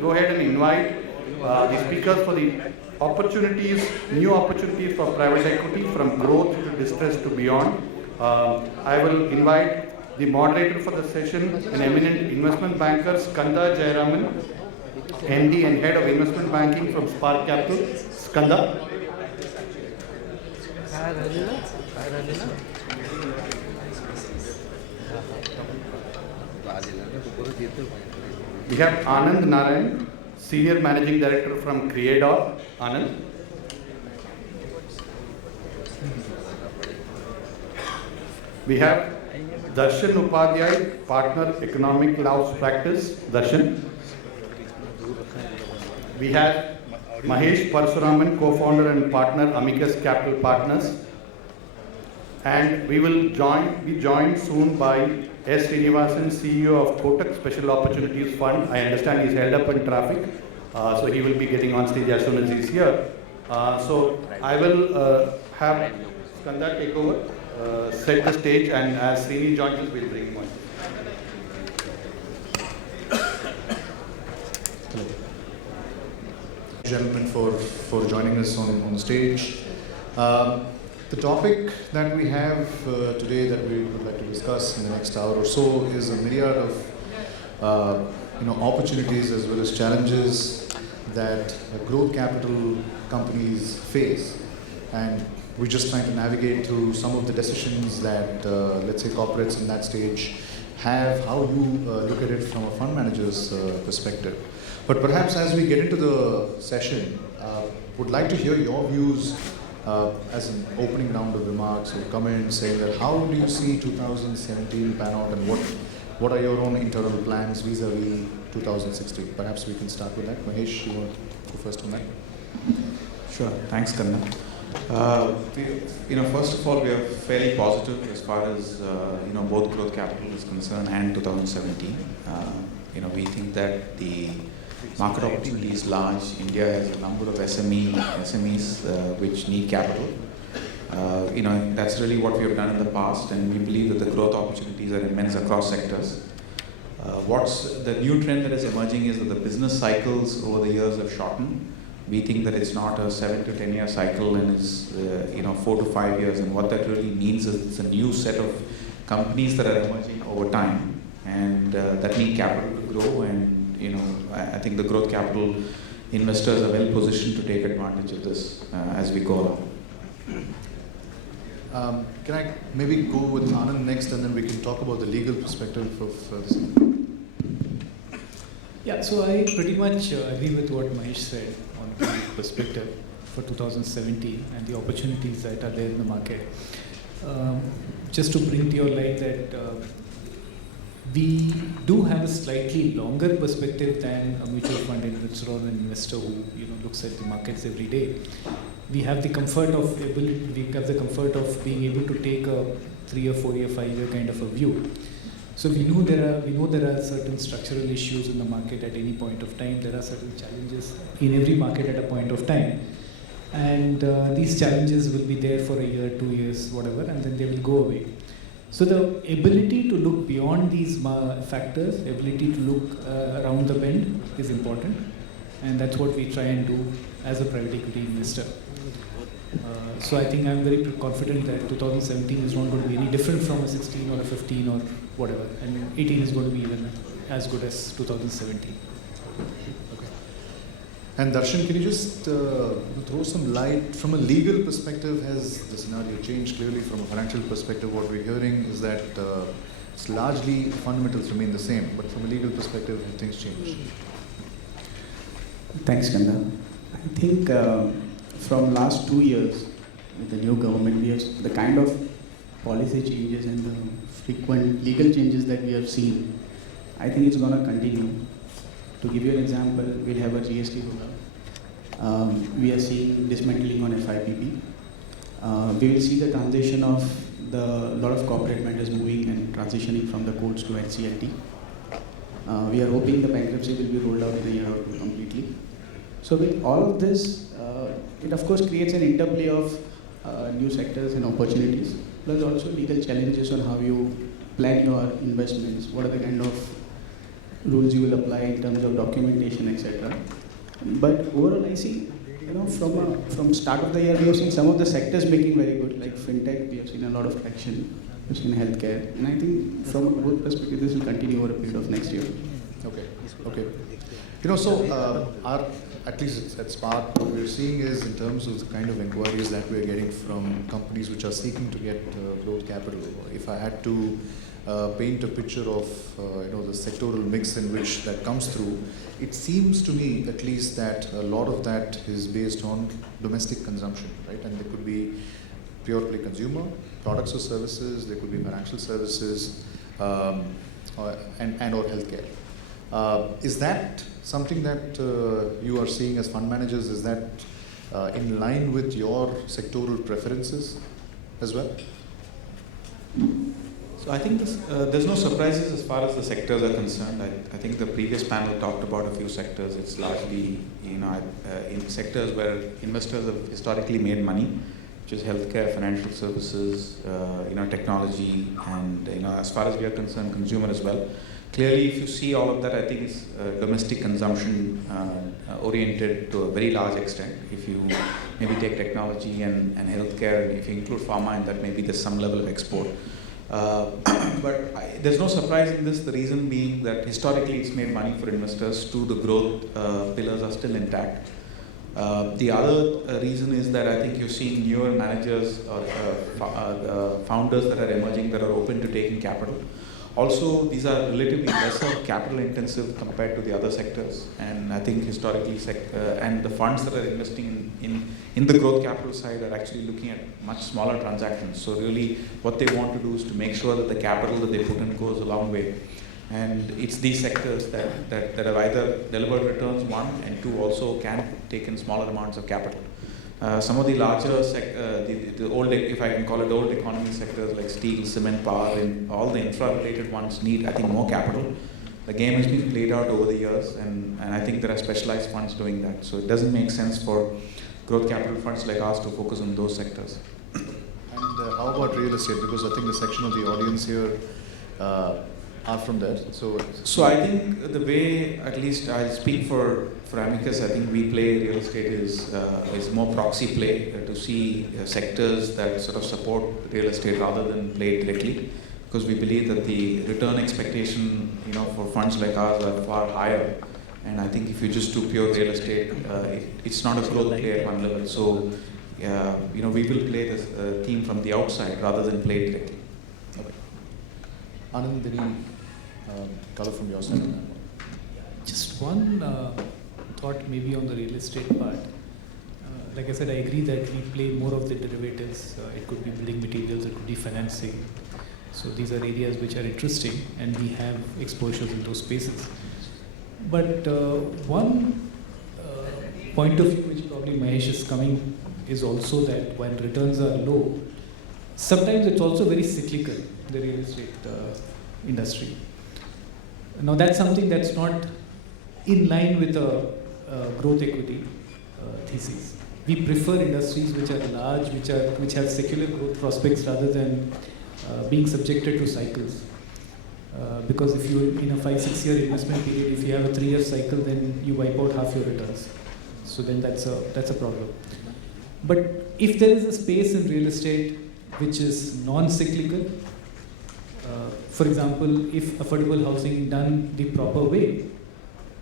go ahead and invite the speakers for the opportunities, new opportunities for private equity from growth to distress to beyond. I will invite the moderator for the session, an eminent investment banker, Skanda Jayaraman, MD and Head of Investment Banking from Spark Capital. Skanda. We have Anand Narayan, Senior Managing Director from Creador. Anand. We have Darshan Upadhyay, Partner Economic Laws Practice. Darshan. We have Mahesh Parasuraman, Co-founder and Partner, Amicus Capital Partners. And we will be joined soon by S. Srinivasan, CEO of Kotak Special Opportunities Fund. I understand he's held up in traffic, so he will be getting on stage as soon as he's here. So I will have Skanda take over, set the stage, and as Srini joins us, we'll bring him on. Gentlemen, for joining us on the stage. The topic that we have today that we would like to discuss in the next hour or so is a myriad of opportunities as well as challenges that growth capital companies face, and we're just trying to navigate through some of the decisions that let's say corporates in that stage have, how you look at it from a fund manager's perspective. But perhaps as we get into the session, would like to hear your views as an opening round of remarks or comments, saying that how do you see 2017 pan out, and what are your own internal plans vis-a-vis 2016? Perhaps we can start with that. Mahesh, you want to go first on that? Sure. Thanks, Kanna. First of all, we are fairly positive as far as both growth capital is concerned and 2017. We think that the market opportunity is large. India has a number of SMEs which need capital. That's really what we have done in the past, and we believe that the growth opportunities are immense across sectors. What's the new trend that is emerging is that the business cycles over the years have shortened. We think that it's not a 7 to 10 year cycle, and it's 4 to 5 years. And what that really means is it's a new set of companies that are emerging over time, and that need capital to grow. And I think the growth capital investors are well positioned to take advantage of this as we go along. Can I maybe go with Anand next, and then we can talk about the legal perspective of this? Yeah, so I pretty much agree with what Mahesh said on the perspective for 2017 and the opportunities that are there in the market. Just to bring to your light that we do have a slightly longer perspective than a mutual fund investor or an investor who looks at the markets every day. We have the comfort of being able to take a 3 or 4 year, 5 year kind of a view. So we know there are certain structural issues in the market at any point of time. There are certain challenges in every market at a point of time, and these challenges will be there for a year, 2 years, whatever, and then they will go away. So the ability to look beyond these factors, ability to look around the bend is important, and that's what we try and do as a private equity investor. So I think I'm very confident that 2017 is not going to be any different from a 16 or a 15 or whatever, and 18 is going to be even as good as 2017. Okay. And Darshan, can you just throw some light from a legal perspective? Has the scenario changed? Clearly, from a financial perspective, what we're hearing is that it's largely fundamentals remain the same, but from a legal perspective, have things changed? Thanks, Kanda. I think from last 2 years with the new government, we have the kind of policy changes and the frequent legal changes that we have seen. I think it's going to continue. To give you an example, we'll have a GST rollout. We are seeing dismantling on FIPP. We will see the transition of lot of corporate matters moving and transitioning from the courts to NCLT. We are hoping the bankruptcy will be rolled out in a year or two completely. So with all of this, it of course creates an interplay of new sectors and opportunities, plus also legal challenges on how you plan your investments, what are the kind of rules you will apply in terms of documentation, etc. But overall, I see, from start of the year, we have seen some of the sectors making very good, like fintech. We have seen a lot of traction. We've seen healthcare, and I think from a growth perspective, this will continue over a period of next year. Okay. Okay. At least at Spark, what we're seeing is in terms of the kind of inquiries that we're getting from companies which are seeking to get growth capital. If I had to paint a picture of the sectoral mix in which that comes through, it seems to me at least that a lot of that is based on domestic consumption, right? And there could be purely consumer products or services. There could be financial services and or healthcare. Is that something that you are seeing as fund managers? Is that in line with your sectoral preferences as well? So I think there's no surprises as far as the sectors are concerned. I think the previous panel talked about a few sectors. It's largely in sectors where investors have historically made money, which is healthcare, financial services, technology, and as far as we are concerned, consumer as well. Clearly, if you see all of that, I think it's domestic consumption oriented to a very large extent. If you maybe take technology and healthcare, and if you include pharma, and that maybe there's some level of export. But there's no surprise in this. The reason being that historically it's made money for investors. The growth pillars are still intact. The other reason is that I think you're seeing newer managers or founders that are emerging that are open to taking capital. Also, these are relatively lesser capital intensive compared to the other sectors, and I think historically, and the funds that are investing in the growth capital side are actually looking at much smaller transactions. So really, what they want to do is to make sure that the capital that they put in goes a long way, and it's these sectors that have either delivered returns, one, and two, also can take in smaller amounts of capital. Some of the larger, the old, if I can call it old economy sectors like steel, cement, power, and all the infra-related ones need, I think, more capital. The game has been played out over the years, and I think there are specialized funds doing that. So it doesn't make sense for growth capital funds like ours to focus on those sectors. And how about real estate? Because I think the section of the audience here are from there. So I think the way, at least I'll speak for Amicus, I think we play real estate is more proxy play to see sectors that sort of support real estate rather than play directly, because we believe that the return expectation for funds like ours are far higher. And I think if you just do pure real estate, it's not a growth play at one level. So we will play this theme from the outside rather than play directly. Okay. Anand, any color from your side? Just one thought maybe on the real estate part. Like I said, I agree that we play more of the derivatives. It could be building materials, it could be financing. So these are areas which are interesting, and we have exposures in those spaces. But one point of view which probably Mahesh is coming is also that when returns are low, sometimes it's also very cyclical, the real estate industry. Now that's something that's not in line with a growth equity thesis. We prefer industries which are large, which have secular growth prospects rather than being subjected to cycles. Because if you in a 5-6 year investment period, if you have a 3-year cycle, then you wipe out half your returns. So then that's a problem. But if there is a space in real estate which is non-cyclical, for example, if affordable housing done the proper way,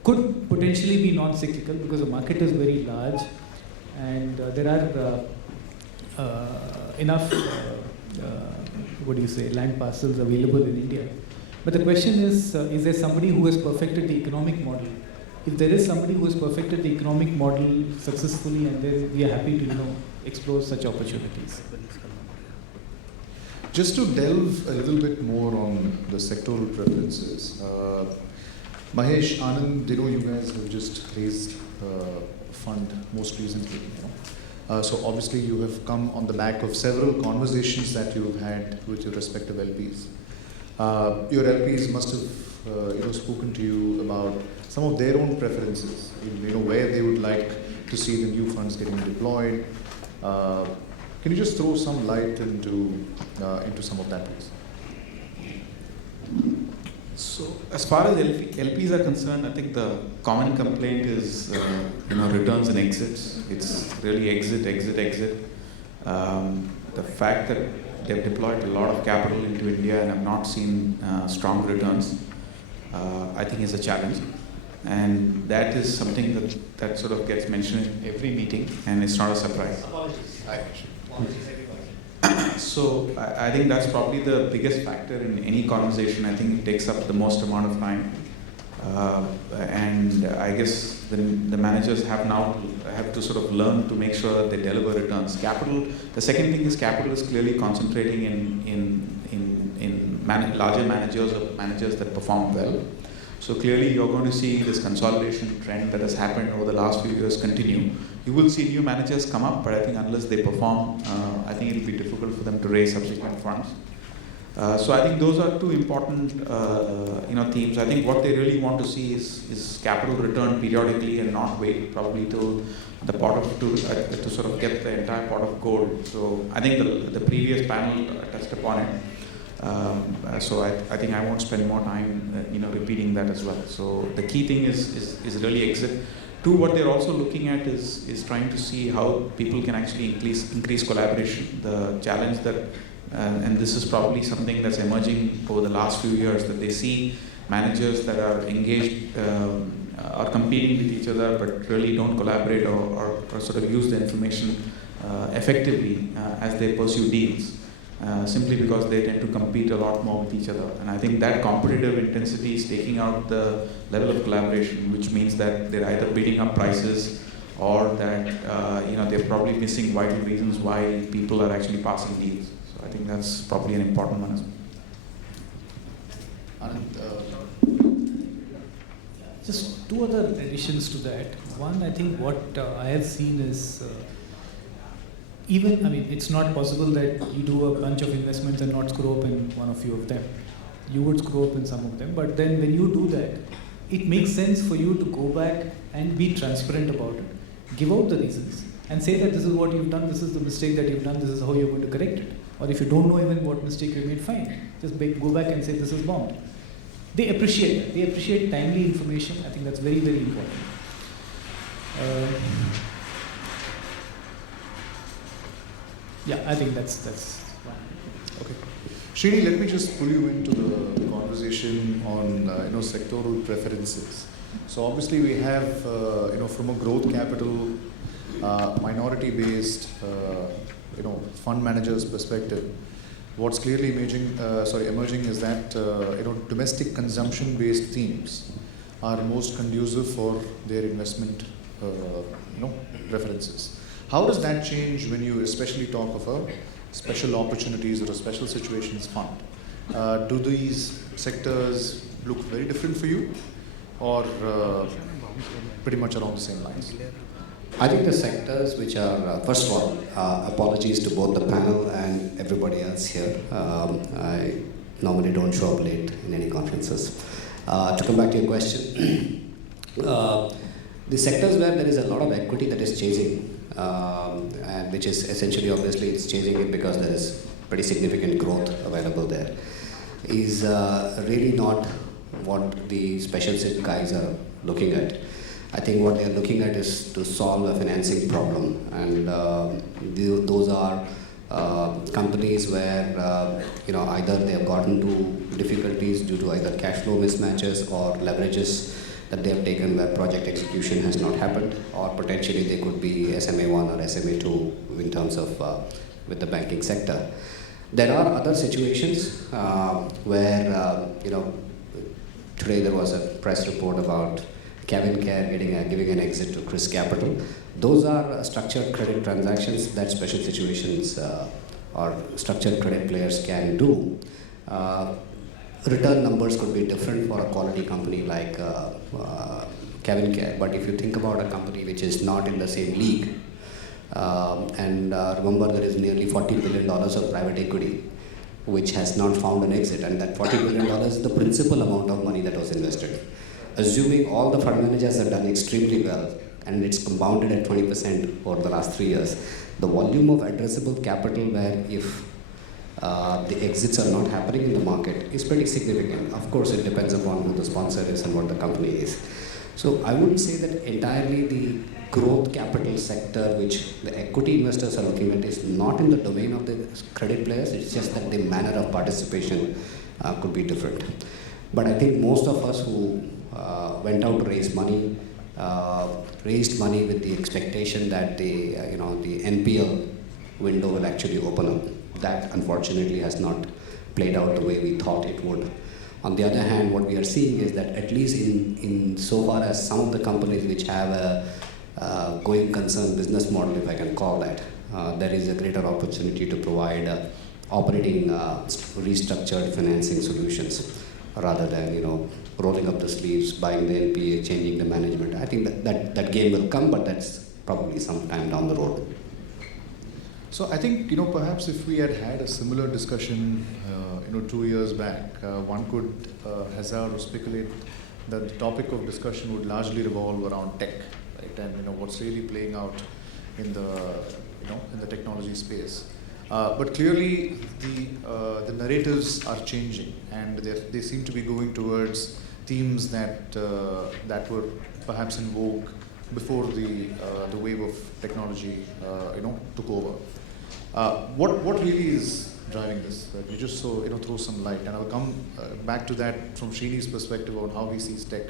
could potentially be non-cyclical because the market is very large and there are enough, land parcels available in India. But the question is there somebody who has perfected the economic model? If there is somebody who has perfected the economic model successfully, and then we are happy to explore such opportunities. Just to delve a little bit more on the sectoral preferences, Mahesh, Anand, you guys have just raised a fund most recently. So obviously you have come on the back of several conversations that you've had with your respective LPs. Your LPs must have spoken to you about some of their own preferences, where they would like to see the new funds getting deployed. Can you just throw some light into some of that, please? So as far as LPs are concerned, I think the common complaint is returns and exits. It's really exit. The fact that they've deployed a lot of capital into India and have not seen strong returns, I think is a challenge. And that is something that sort of gets mentioned in every meeting, and it's not a surprise. So I think that's probably the biggest factor in any conversation. I think it takes up the most amount of time. And I guess the managers have to sort of learn to make sure that they deliver returns. The second thing is capital is clearly concentrating in larger managers or managers that perform well. So clearly you're going to see this consolidation trend that has happened over the last few years continue. You will see new managers come up, but I think unless they perform, I think it'll be difficult for them to raise subsequent funds. So I think those are two important themes. I think what they really want to see is capital return periodically and not wait probably till the pot of to sort of get the entire pot of gold. So I think the previous panel touched upon it. So I think I won't spend more time repeating that as well. So the key thing is really exit. Two, what they're also looking at is trying to see how people can actually increase collaboration. The challenge that and this is probably something that's emerging over the last few years, that they see managers that are engaged are competing with each other but really don't collaborate or sort of use the information effectively as they pursue deals. Simply because they tend to compete a lot more with each other. And I think that competitive intensity is taking out the level of collaboration, which means that they're either bidding up prices or that they're probably missing vital reasons why people are actually passing deals. So I think that's probably an important one as well. Just two other additions to that. One, I think what I have seen is it's not possible that you do a bunch of investments and not screw up in one or few of them. You would screw up in some of them, but then when you do that, it makes sense for you to go back and be transparent about it, give out the reasons, and say that this is what you've done, this is the mistake that you've done, this is how you're going to correct it. Or if you don't know even what mistake you made, fine. Just go back and say this is bombed. They appreciate that. They appreciate timely information. I think that's very, very important. I think that's one. Okay. Srini, let me just pull you into the conversation on sectoral preferences. So obviously we have from a growth capital, minority-based fund managers' perspective, what's clearly emerging is that domestic consumption-based themes are most conducive for their investment preferences. How does that change when you especially talk of a special opportunities or a special situations fund? Do these sectors look very different for you, or pretty much along the same lines? I think the sectors which are, first of all, apologies to both the panel and everybody else here. I normally don't show up late in any conferences. To come back to your question, the sectors where there is a lot of equity that is chasing, and which is essentially, obviously, it's chasing it because there is pretty significant growth available there, is really not what the special sit guys are looking at. I think what they are looking at is to solve a financing problem, and those are companies where either they have gotten to difficulties due to either cash flow mismatches or leverages that they have taken where project execution has not happened, or potentially they could be SMA1 or SMA2 in terms of with the banking sector. There are other situations where today there was a press report about Kevin Care giving an exit to Chris Capital. Those are structured credit transactions that special situations or structured credit players can do. Return numbers could be different for a quality company like Kevin Care, but if you think about a company which is not in the same league, and remember there is nearly $40 billion of private equity which has not found an exit, and that $40 billion is the principal amount of money that was invested. Assuming all the fund managers have done extremely well and it's compounded at 20% over the last 3 years, the volume of addressable capital where if the exits are not happening in the market is pretty significant. Of course, it depends upon who the sponsor is and what the company is. So I wouldn't say that entirely the growth capital sector, which the equity investors are looking at, is not in the domain of the credit players. It's just that the manner of participation could be different. But I think most of us who went out to raise money, raised money with the expectation that the NPL window will actually open up. That unfortunately has not played out the way we thought it would. On the other hand, what we are seeing is that at least in so far as some of the companies which have a going concern business model, if I can call that, there is a greater opportunity to provide operating restructured financing solutions rather than rolling up the sleeves, buying the NPA, changing the management. I think that game will come, but that's probably some time down the road. So I think, perhaps if we had a similar discussion, 2 years back, one could hazard or speculate that the topic of discussion would largely revolve around tech, right? And what's really playing out in the technology space. But clearly, the narratives are changing, and they seem to be going towards themes that were perhaps in vogue before the wave of technology, took over. What really is driving this? You just throw some light, and I'll come back to that from Srini's perspective on how he sees tech,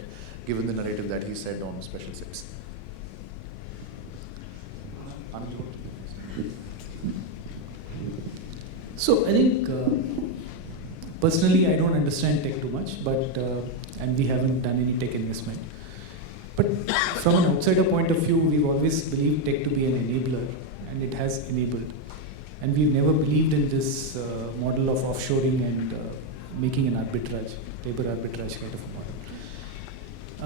given the narrative that he said on Special Sips. So I think personally I don't understand tech too much, but and we haven't done any tech investment. But from an outsider point of view, we've always believed tech to be an enabler, and it has enabled. And we've never believed in this model of offshoring and making an arbitrage, labor arbitrage kind of a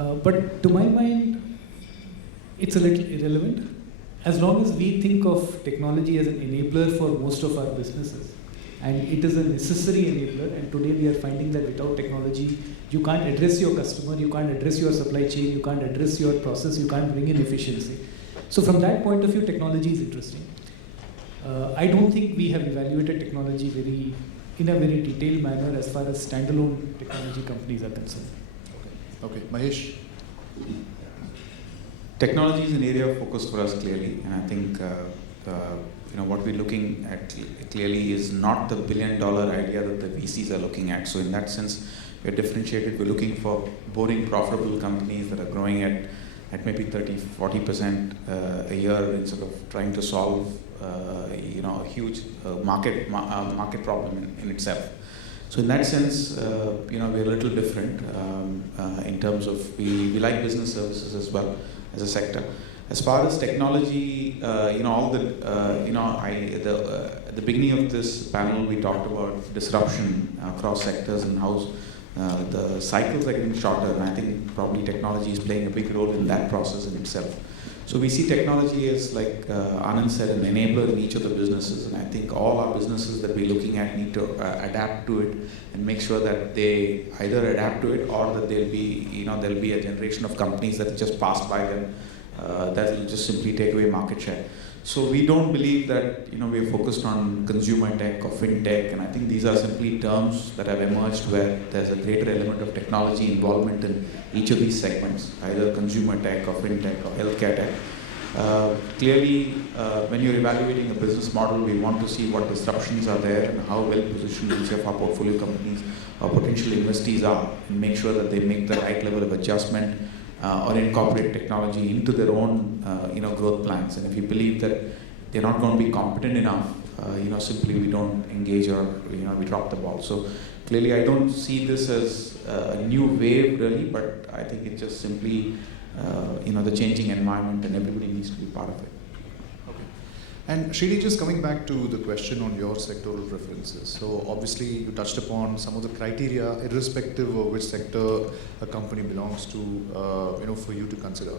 model. But to my mind, it's a little irrelevant. As long as we think of technology as an enabler for most of our businesses, and it is a necessary enabler, and today we are finding that without technology, you can't address your customer, you can't address your supply chain, you can't address your process, you can't bring in efficiency. So from that point of view, technology is interesting. I don't think we have evaluated technology in a very detailed manner as far as standalone technology companies are concerned. Okay, Mahesh. Technology is an area of focus for us clearly, and I think what we're looking at clearly is not the billion-dollar idea that the VCs are looking at. So in that sense, we're differentiated. We're looking for boring, profitable companies that are growing at maybe 30-40% a year instead of trying to solve a huge market problem in itself. So in that sense, we're a little different in terms of we like business services as well as a sector. As far as technology, at the beginning of this panel, we talked about disruption across sectors and how the cycles are getting shorter, and I think probably technology is playing a big role in that process in itself. So we see technology as, like Anand said, an enabler in each of the businesses, and I think all our businesses that we're looking at need to adapt to it and make sure that they either adapt to it or that there'll be a generation of companies that just pass by them that will just simply take away market share. So we don't believe that we're focused on consumer tech or fintech, and I think these are simply terms that have emerged where there's a greater element of technology involvement in each of these segments, either consumer tech or fintech or healthcare tech. Clearly, when you're evaluating a business model, we want to see what disruptions are there and how well positioned each of our portfolio companies or potential investees are, and make sure that they make the right level of adjustment or incorporate technology into their own growth plans. And if we believe that they're not going to be competent enough, simply we don't engage or we drop the ball. So clearly I don't see this as a new wave really, but I think it's just simply the changing environment, and everybody needs to be part of it. Okay. And Srini, just coming back to the question on your sectoral preferences. So obviously you touched upon some of the criteria, irrespective of which sector a company belongs to, for you to consider.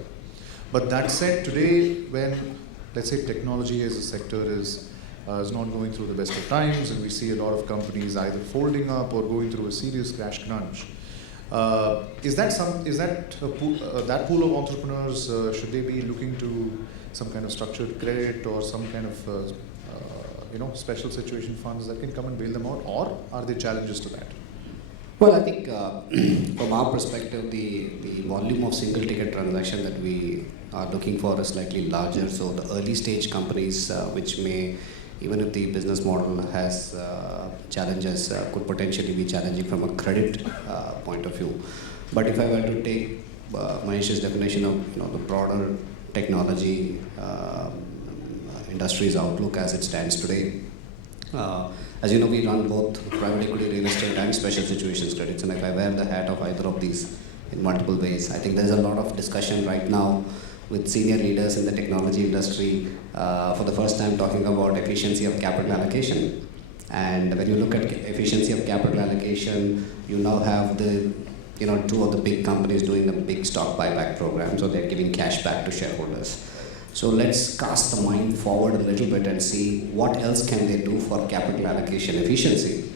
But that said, today when, let's say, technology as a sector is not going through the best of times, and we see a lot of companies either folding up or going through a serious crash crunch, is that pool of entrepreneurs, should they be looking to some kind of structured credit or some kind of special situation funds that can come and bail them out, or are there challenges to that? Well, I think from our perspective, the volume of single ticket transaction that we are looking for is slightly larger. So the early stage companies, which may, even if the business model has challenges, could potentially be challenging from a credit point of view. But if I were to take Manish's definition of the broader technology industry's outlook as it stands today, as you know, we run both private equity, real estate, and special situations credits. And if I wear the hat of either of these in multiple ways, I think there's a lot of discussion right now with senior leaders in the technology industry for the first time talking about efficiency of capital allocation. And when you look at efficiency of capital allocation, you now have the two of the big companies doing a big stock buyback program, so they're giving cash back to shareholders. So let's cast the mind forward a little bit and see what else can they do for capital allocation efficiency.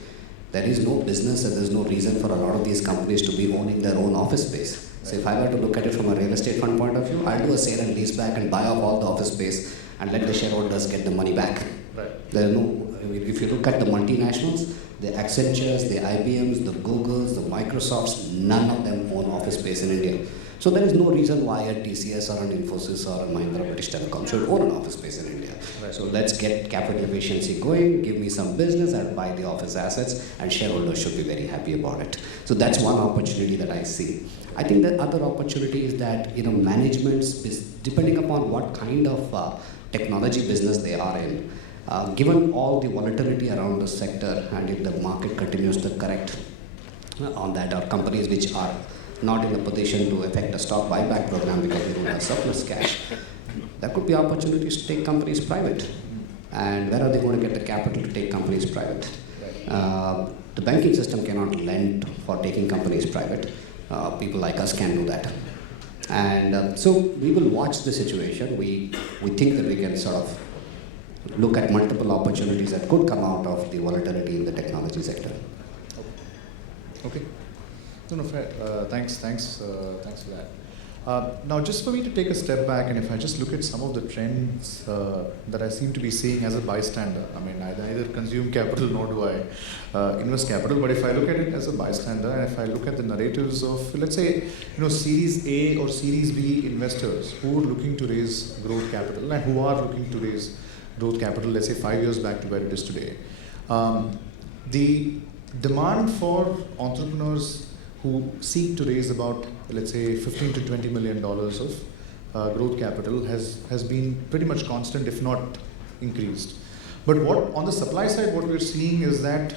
There is no business and there's no reason for a lot of these companies to be owning their own office space. So if I were to look at it from a real estate fund point of view, I'll do a sale and lease back and buy off all the office space and let the shareholders get the money back. Right. There are no, if you look at the multinationals, the Accentures, the IBMs, the Googles, the Microsofts, none of them own office space in India. So there is no reason why a TCS or an Infosys or a Mahindra British Telecom should own an office space in India. Right. So let's get capital efficiency going, give me some business, I'll buy the office assets, and shareholders should be very happy about it. So that's one opportunity that I see. I think the other opportunity is that managements, depending upon what kind of technology business they are in, given all the volatility around the sector, and if the market continues to correct on that, or companies which are not in a position to effect a stock buyback program because they don't have surplus cash, there could be opportunities to take companies private. And where are they going to get the capital to take companies private? The banking system cannot lend for taking companies private. People like us can do that. And so we will watch the situation. We think that we can sort of look at multiple opportunities that could come out of the volatility in the technology sector. Okay. No, fair. Thanks for that. Now, just for me to take a step back, and if I just look at some of the trends that I seem to be seeing as a bystander, I mean, I neither consume capital nor do I invest capital, but if I look at it as a bystander, and if I look at the narratives of, let's say, Series A or Series B investors who are looking to raise growth capital and who are looking to raise growth capital, let's say 5 years back to where it is today, the demand for entrepreneurs who seek to raise about, let's say, $15 to $20 million of growth capital has been pretty much constant, if not increased. But on the supply side, what we're seeing is that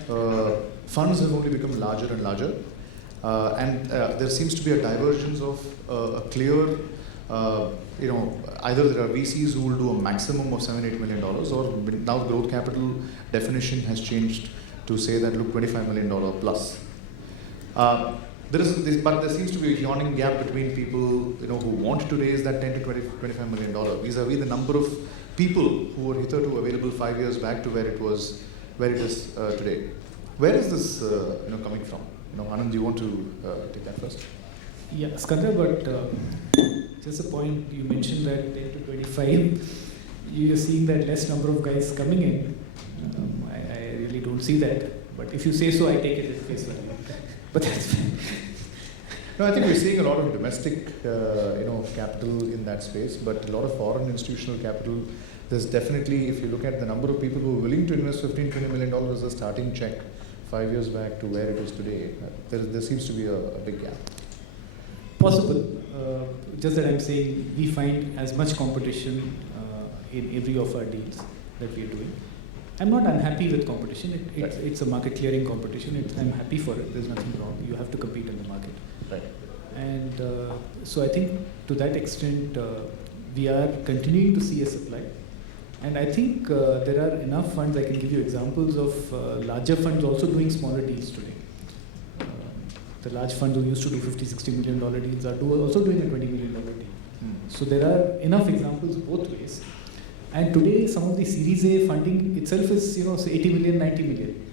funds have only become larger and larger, and there seems to be a divergence of a clear, either there are VCs who will do a maximum of $7-8 million, or now growth capital definition has changed to say that, look, $25 million plus. But there seems to be a yawning gap between people who want to raise that $10 to $25 million vis-a-vis the number of people who were hitherto available 5 years back to where it is today. Where is this coming from? Anand, do you want to take that first? Yeah, Skandar, but just a point, you mentioned that 10 to 25, you're seeing that less number of guys coming in. I really don't see that, but if you say so, I take it as face value. But that's No, I think we're seeing a lot of domestic, capital in that space, but a lot of foreign institutional capital. There's definitely, if you look at the number of people who are willing to invest $15-20 million as a starting check 5 years back to where it is today, there seems to be a big gap. possible. Just that I'm saying we find as much competition in every of our deals that we are doing. I'm not unhappy with competition. It's a market clearing competition. I'm happy for it. There's nothing wrong. You have to compete in the market. Right. And so I think to that extent, we are continuing to see a supply. And I think there are enough funds. I can give you examples of larger funds also doing smaller deals today. The large funds who used to do $50-60 million deals are also doing a $20 million deal. So there are enough examples both ways. And today, some of the Series A funding itself is, say 80 million, 90 million.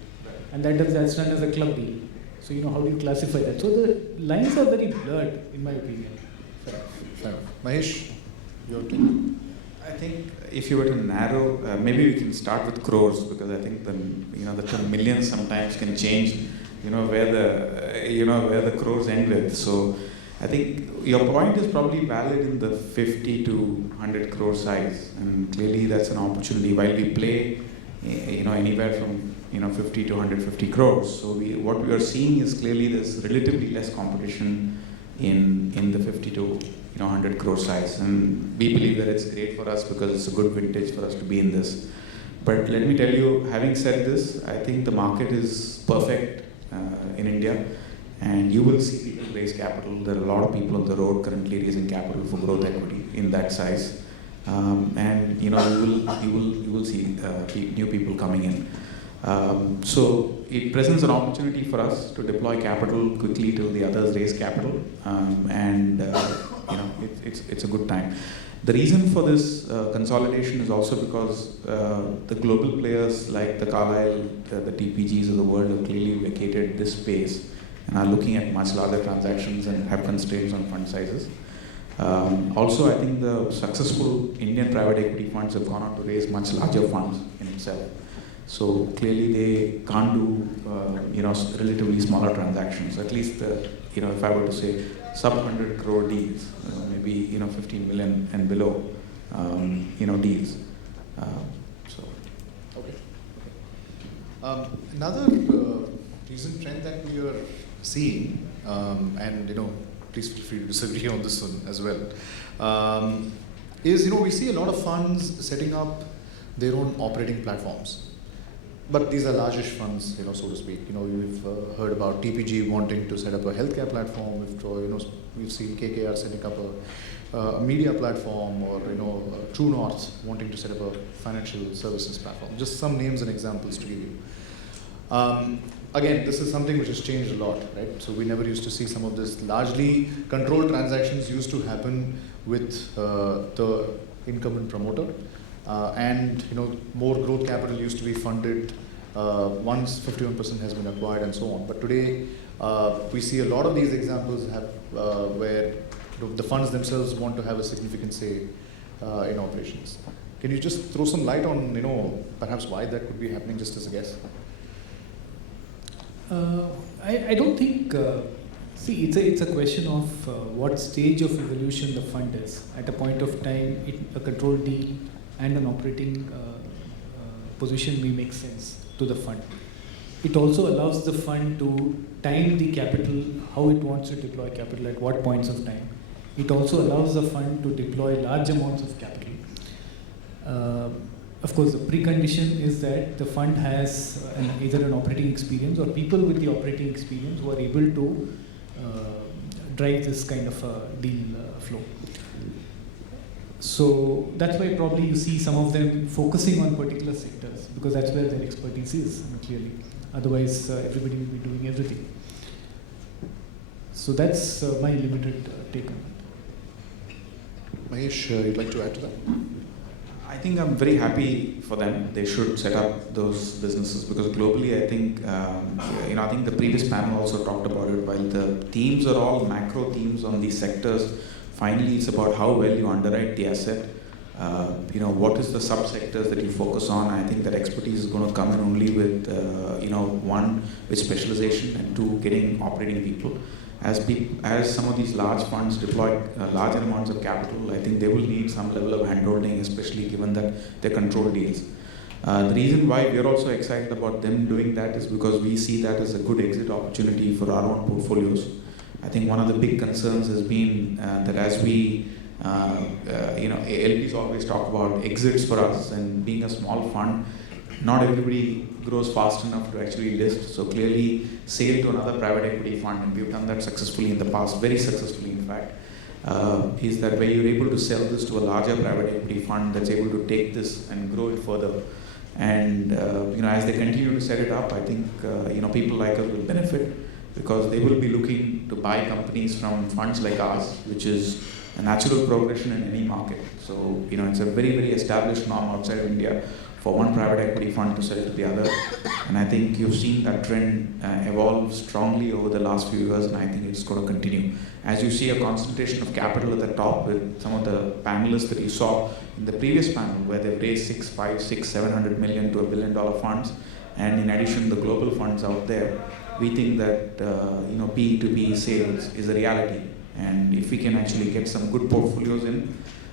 And that's done as a club deal. So, how do you classify that? So the lines are very blurred, in my opinion. Fair enough. Mahesh, your take? I think if you were to narrow, maybe we can start with crores, because I think the term millions sometimes can change, where the crores end with. So I think your point is probably valid in the 50 to 100 crore size, and clearly that's an opportunity. While we play, anywhere from 50 to 150 crores. So what we are seeing is clearly there's relatively less competition in the 50 to 100 crore size, and we believe that it's great for us because it's a good vintage for us to be in this. But let me tell you, having said this, I think the market is perfect in India, and you will see people raise capital. There are a lot of people on the road currently raising capital for growth equity in that size, and you will see new people coming in. So it presents an opportunity for us to deploy capital quickly till the others raise capital, and it's a good time. The reason for this consolidation is also because the global players like the Carlyle, the TPGs of the world have clearly vacated this space and are looking at much larger transactions and have constraints on fund sizes. Also, I think the successful Indian private equity funds have gone on to raise much larger funds in itself. So clearly they can't do relatively smaller transactions. At least if I were to say sub 100 crore deals, maybe 15 million and below deals. Another recent trend that we are seeing, and please feel free to disagree on this one as well, is we see a lot of funds setting up their own operating platforms. But these are largish funds, so to speak. We've heard about TPG wanting to set up a healthcare platform. We've seen KKR setting up a media platform, or True North wanting to set up a financial services platform. Just some names and examples to give you. Again, this is something which has changed a lot, right? So we never used to see some of this. Largely controlled transactions used to happen with the incumbent promoter. And more growth capital used to be funded once 51% has been acquired and so on. But today we see a lot of these examples have where the funds themselves want to have a significant say in operations. Can you just throw some light on perhaps why that could be happening, just as a guess? I don't think. See, it's a question of what stage of evolution the fund is. At a point of time, a controlled deal and an operating position may make sense to the fund. It also allows the fund to time the capital, how it wants to deploy capital at what points of time. It also allows the fund to deploy large amounts of capital. Of course, the precondition is that the fund has either an operating experience or people with the operating experience who are able to drive this kind of deal flow. So that's why probably you see some of them focusing on particular sectors, because that's where their expertise is, clearly. Otherwise, everybody will be doing everything. So that's my limited take on it. Mahesh, you'd like to add to that? I think I'm very happy for them. They should set up those businesses, because globally, I think I think the previous panel also talked about it. While the themes are all macro themes on these sectors, finally it's about how well you underwrite the asset. What is the subsectors that you focus on? I think that expertise is going to come in only with one, with specialization, and two, getting operating people. As some of these large funds deploy larger amounts of capital, I think they will need some level of handholding, especially given that they're controlled deals. The reason why we're also excited about them doing that is because we see that as a good exit opportunity for our own portfolios. I think one of the big concerns has been that as we, LPs always talk about exits for us, and being a small fund, not everybody grows fast enough to actually list. So clearly, sale to another private equity fund, and we've done that successfully in the past, very successfully in fact, is that where you're able to sell this to a larger private equity fund that's able to take this and grow it further. And as they continue to set it up, I think people like us will benefit, because they will be looking to buy companies from funds like ours, which is a natural progression in any market. So it's a very, very established norm outside of India for one private equity fund to sell to the other. And I think you've seen that trend evolve strongly over the last few years, and I think it's going to continue. As you see a concentration of capital at the top with some of the panelists that you saw in the previous panel, where they've raised 6, 5, 6, 700 million to $1 billion funds, and in addition the global funds out there, we think that PE to PE sales is a reality. And if we can actually get some good portfolios in,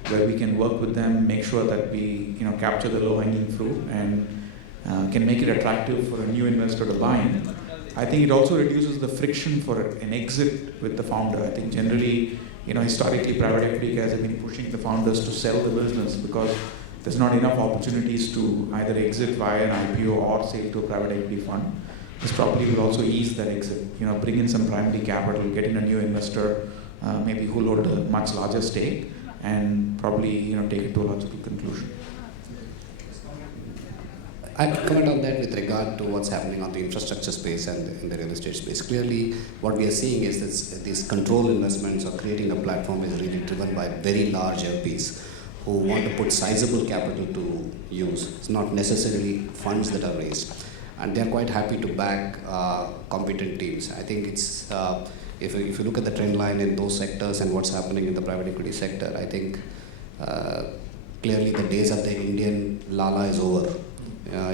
where we can work with them, make sure that we capture the low-hanging fruit and can make it attractive for a new investor to buy in, I think it also reduces the friction for an exit with the founder. I think generally, historically private equity guys have been pushing the founders to sell the business because there's not enough opportunities to either exit via an IPO or sale to a private equity fund. This probably will also ease that exit. Bring in some primary capital, get in a new investor, maybe who'll hold a much larger stake, and probably take it to a logical conclusion. I'd comment on that with regard to what's happening on the infrastructure space and in the real estate space. Clearly, what we are seeing is these control investments or creating a platform is really driven by very large LPs who want to put sizable capital to use. It's not necessarily funds that are raised. And they're quite happy to back competent teams. I think it's, if you look at the trend line in those sectors and what's happening in the private equity sector, I think clearly the days of the Indian Lala is over.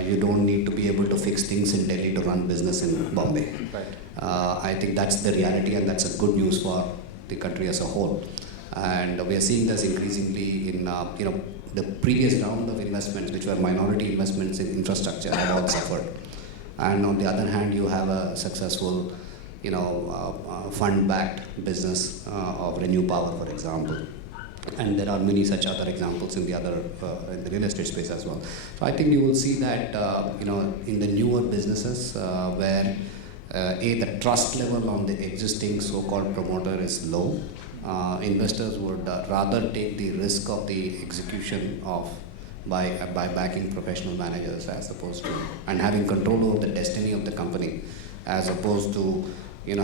You don't need to be able to fix things in Delhi to run business in Bombay. Right. I think that's the reality, and that's a good news for the country as a whole. And we are seeing this increasingly in the previous round of investments, which were minority investments in infrastructure, have all suffered. And on the other hand, you have a successful, fund-backed business of Renew Power, for example. And there are many such other examples in the in the real estate space as well. So I think you will see that in the newer businesses where the trust level on the existing so-called promoter is low, investors would rather take the risk of the execution of by backing professional managers as opposed to and having control over the destiny of the company, as opposed to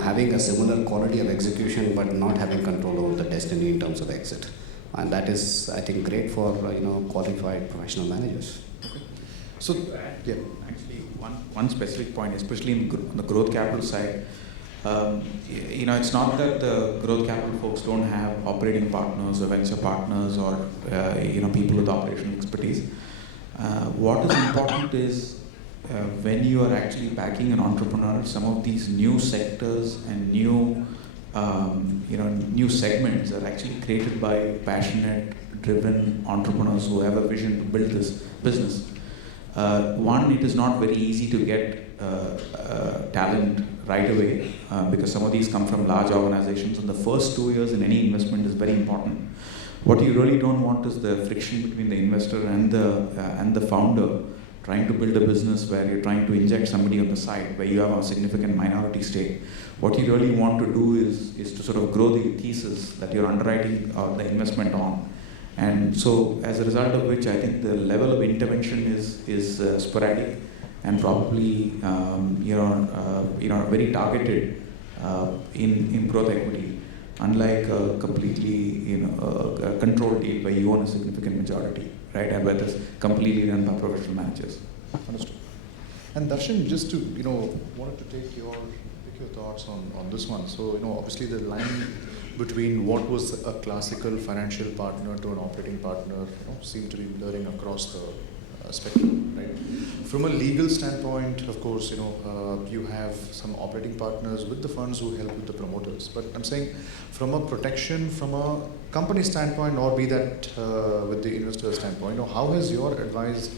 having a similar quality of execution but not having control over the destiny in terms of exit. And that is, I think, great for qualified professional managers. So, yeah. Actually, one specific point, especially on the growth capital side, it's not that the growth capital folks don't have operating partners or venture partners or people with operational expertise. What is important is when you are actually backing an entrepreneur, some of these new sectors and new segments are actually created by passionate, driven entrepreneurs who have a vision to build this business. One, it is not very easy to get talent right away because some of these come from large organizations, and the first 2 years in any investment is very important. What you really don't want is the friction between the investor and the founder trying to build a business where you're trying to inject somebody on the side, where you have a significant minority stake. What you really want to do is to sort of grow the thesis that you're underwriting the investment on. And so as a result of which, I think the level of intervention is sporadic and probably very targeted in growth equity, unlike a completely a controlled deal where you own a significant majority, right, and where it's completely run by professional managers. Understood. And Darshan, just to wanted to take your thoughts on this one. So obviously the line between what was a classical financial partner to an operating partner seemed to be blurring across the spectrum, right? From a legal standpoint, of course, you have some operating partners with the funds who help with the promoters. But I'm saying from a protection, from a company standpoint, or be that with the investor standpoint, how has your advice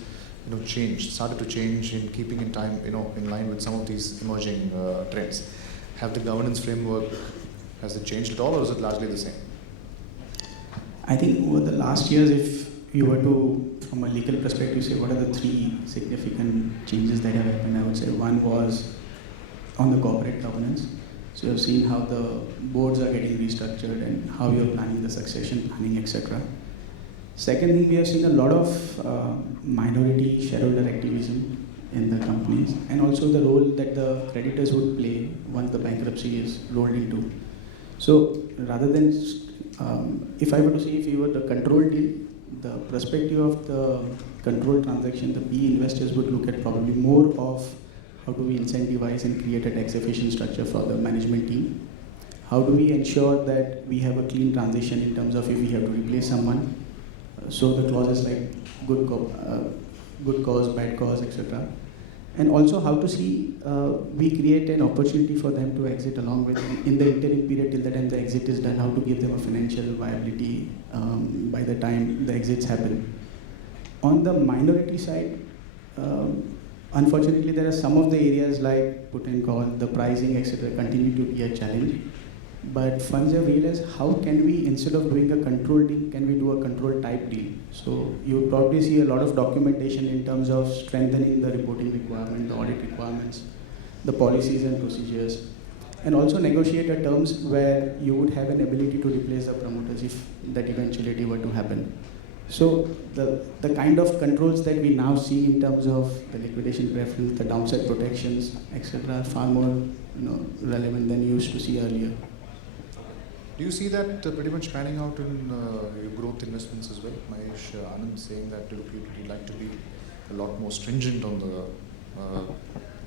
started to change in keeping in time, in line with some of these emerging trends? Have the governance framework, has it changed at all, or is it largely the same? I think over the last years, if you were to, from a legal perspective, say what are the 3 significant changes that have happened, I would say one was on the corporate governance. So you've seen how the boards are getting restructured and how you're planning the succession planning, etc. Second thing, we have seen a lot of minority shareholder activism in the companies, and also the role that the creditors would play once the bankruptcy is rolled into. So rather than, if I were to say if you were the control deal, the perspective of the control transaction, the PE investors would look at probably more of how do we incentivize and create a tax efficient structure for the management team. How do we ensure that we have a clean transition in terms of if we have to replace someone? So the clauses like good cause, bad cause, etc. And also how to see we create an opportunity for them to exit along with in the interim period till the time the exit is done, how to give them a financial viability by the time the exits happen. On the minority side, unfortunately there are some of the areas like put and call, the pricing, etc. continue to be a challenge. But funds have realized how can we, instead of doing a control deal, can we do a control type deal? So you will probably see a lot of documentation in terms of strengthening the reporting requirement, the audit requirements, the policies and procedures, and also negotiate a terms where you would have an ability to replace the promoters if that eventuality were to happen. So the kind of controls that we now see in terms of the liquidation preference, the downside protections, etc., are far more relevant than you used to see earlier. Do you see that pretty much panning out in your growth investments as well? Mahesh, Anand saying that you'd like to be a lot more stringent on the,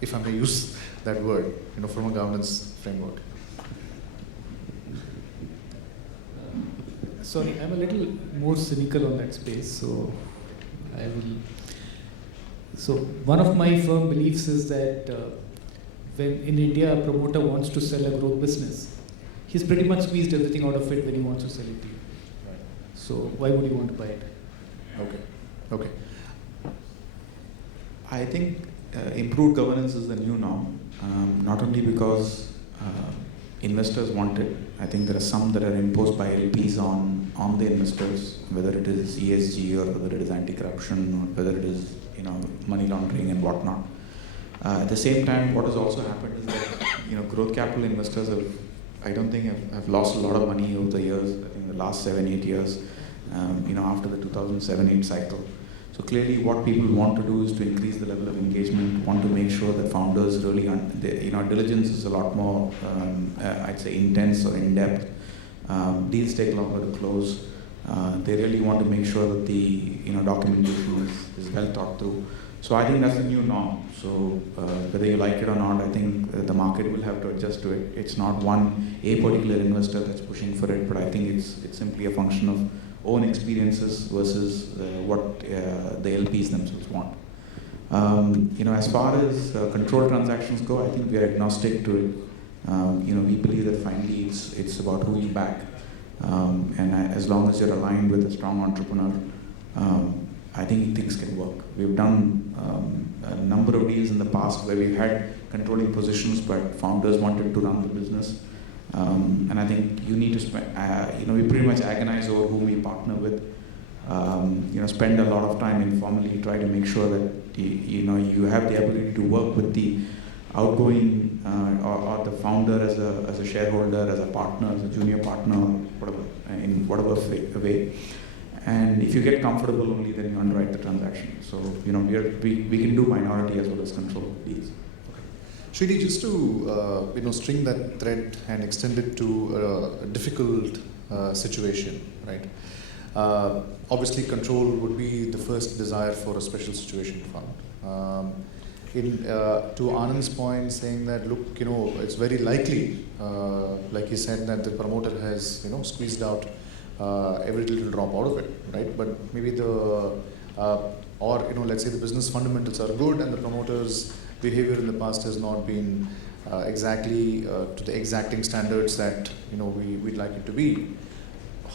if I may use that word, from a governance framework. Sorry, I'm a little more cynical on that space, so I will. So one of my firm beliefs is that when in India a promoter wants to sell a growth business, he's pretty much squeezed everything out of it when he wants to sell it to you. Right. So why would you want to buy it? Okay. I think improved governance is the new norm, not only because investors want it. I think there are some that are imposed by LPs on the investors, whether it is ESG or whether it is anti-corruption or whether it is money laundering and whatnot. At the same time, what has also happened is that growth capital investors have lost a lot of money over the years. I think the last 7-8 years, after the 2007-8 cycle. So clearly, what people want to do is to increase the level of engagement. Want to make sure that founders really, diligence is a lot more, I'd say, intense or in depth. Deals take longer to close. They really want to make sure that the documentation is well thought through. So I think that's the new norm. So whether you like it or not, I think the market will have to adjust to it. It's not a particular investor that's pushing for it, but I think it's simply a function of own experiences versus what the LPs themselves want. As far as control transactions go, I think we are agnostic to it. We believe that finally it's about who you back, and as long as you're aligned with a strong entrepreneur, I think things can work. We've done a number of deals in the past where we've had controlling positions, but founders wanted to run the business. And I think you need to spend, we pretty much agonize over whom we partner with. Spend a lot of time informally, try to make sure that you have the ability to work with the outgoing or the founder as a shareholder, as a partner, as a junior partner, whatever, in whatever way. And if you get comfortable only, then you underwrite the transaction. So we can do minority as well as control deals. Srini, just to string that thread and extend it to a difficult situation, right? Obviously, control would be the first desire for a special situation fund. To Anand's point, saying that look, it's very likely, like he said, that the promoter has squeezed out every little drop out of it, right? But maybe let's say the business fundamentals are good and the promoter's behavior in the past has not been exactly to the exacting standards that we'd like it to be.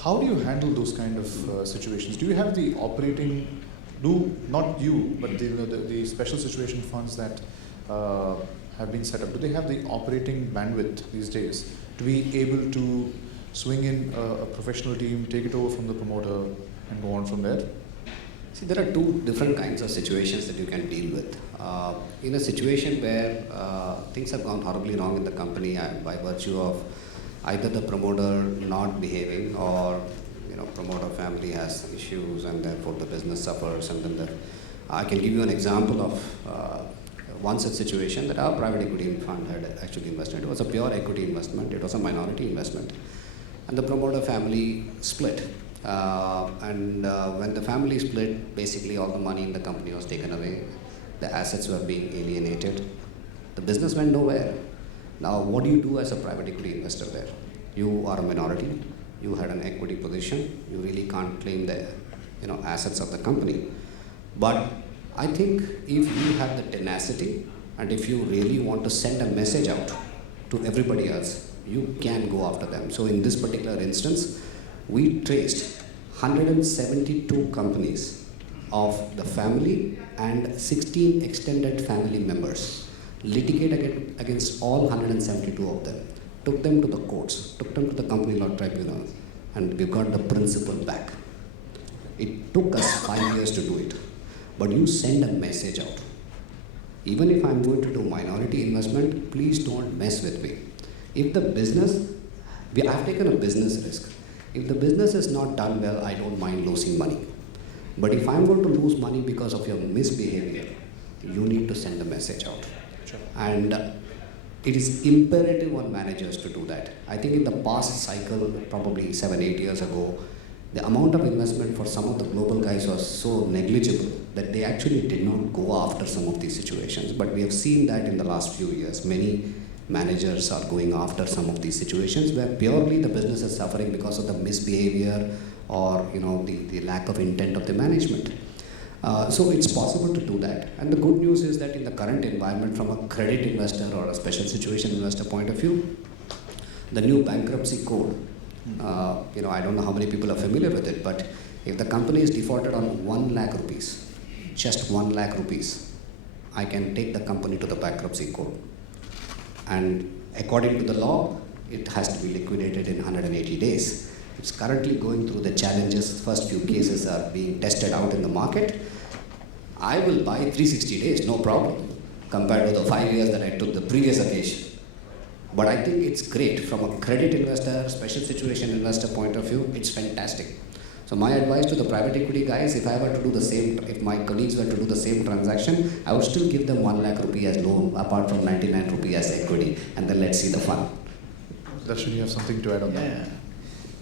How do you handle those kind of situations? Do you have the operating, not you, but the special situation funds that have been set up, do they have the operating bandwidth these days to be able to swing in a professional team, take it over from the promoter and go on from there? See, there are two different kinds of situations that you can deal with. In a situation where things have gone horribly wrong in the company by virtue of either the promoter not behaving or promoter family has issues and therefore the business suffers, and then I can give you an example of one such situation that our private equity fund had actually invested. It was a pure equity investment. It was a minority investment. And the promoter family split. When the family split, basically all the money in the company was taken away. The assets were being alienated. The business went nowhere. Now, what do you do as a private equity investor there? You are a minority. You had an equity position. You really can't claim the assets of the company. But I think if you have the tenacity and if you really want to send a message out to everybody else, you can go after them. So in this particular instance, we traced 172 companies of the family and 16 extended family members, litigated against all 172 of them, took them to the courts, took them to the company law tribunal, and we got the principal back. It took us 5 years to do it, but you send a message out. Even if I'm going to do minority investment, please don't mess with me. If the business, I've taken a business risk. If the business is not done well, I don't mind losing money. But if I'm going to lose money because of your misbehavior, you need to send a message out. Sure. And it is imperative on managers to do that. I think in the past cycle, probably 7-8 years ago, the amount of investment for some of the global guys was so negligible that they actually did not go after some of these situations. But we have seen that in the last few years. Many managers are going after some of these situations where purely the business is suffering because of the misbehavior or the lack of intent of the management. So it's possible to do that. And the good news is that in the current environment, from a credit investor or a special situation investor point of view, the new bankruptcy code, I don't know how many people are familiar with it, but if the company is defaulted on 1 lakh rupees, just 1 lakh rupees, I can take the company to the bankruptcy court. And according to the law, it has to be liquidated in 180 days. It's currently going through the challenges. First few cases are being tested out in the market. I will buy 360 days, no problem, compared to the 5 years that I took the previous occasion. But I think it's great from a credit investor, special situation investor point of view, it's fantastic. So my advice to the private equity guys, if I were to do the same, if my colleagues were to do the same transaction, I would still give them 1 lakh rupee as loan, apart from 99 rupee as equity, and then let's see the fun. Darshan, you have something to add on that? Yeah,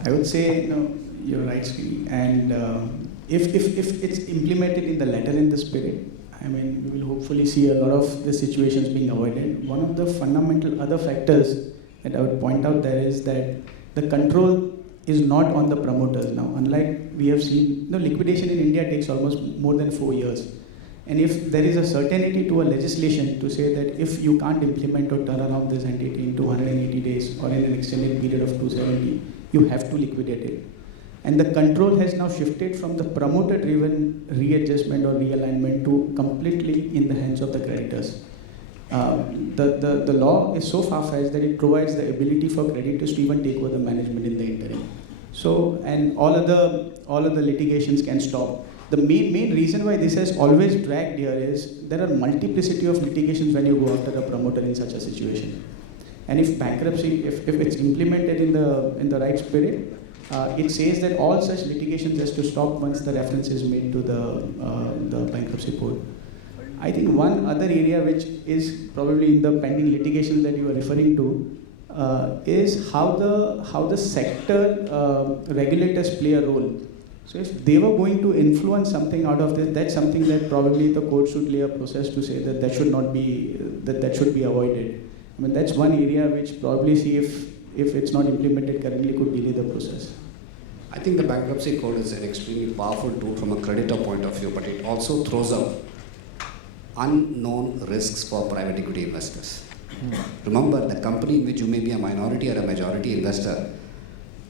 I would say you're right, Sri. And if it's implemented in the letter and the spirit, I mean, we will hopefully see a lot of the situations being avoided. One of the fundamental other factors that I would point out there is that the control is not on the promoters now. Unlike we have seen, liquidation in India takes almost more than 4 years. And if there is a certainty to a legislation to say that if you can't implement or turn around this entity in 280 days or in an extended period of 270, you have to liquidate it. And the control has now shifted from the promoter-driven readjustment or realignment to completely in the hands of the creditors. The law is so far-fetched that it provides the ability for creditors to even take over the management in the interim. So, and all of the litigations can stop. The main reason why this has always dragged here is there are multiplicity of litigations when you go after a promoter in such a situation. And if bankruptcy, if it's implemented in the right spirit, it says that all such litigations has to stop once the reference is made to the bankruptcy court. I think one other area which is probably in the pending litigation that you are referring to is how the sector regulators play a role. So if they were going to influence something out of this, that's something that probably the court should lay a process to say that should not be that should be avoided. I mean, that's one area which probably see if it's not implemented currently could delay the process. I think the bankruptcy code is an extremely powerful tool from a creditor point of view, but it also throws up unknown risks for private equity investors. Remember, the company in which you may be a minority or a majority investor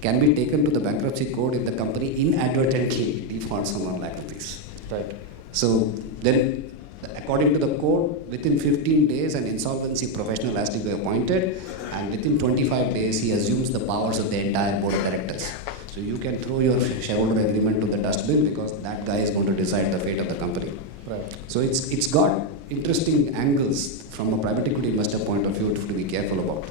can be taken to the bankruptcy court if the company inadvertently defaults on 1 lakh rupees. Right. So then, according to the code, within 15 days, an insolvency professional has to be appointed, and within 25 days, he assumes the powers of the entire board of directors. So you can throw your shareholder agreement to the dustbin because that guy is going to decide the fate of the company. Right. So it's got interesting angles from a private equity investor point of view to be careful about.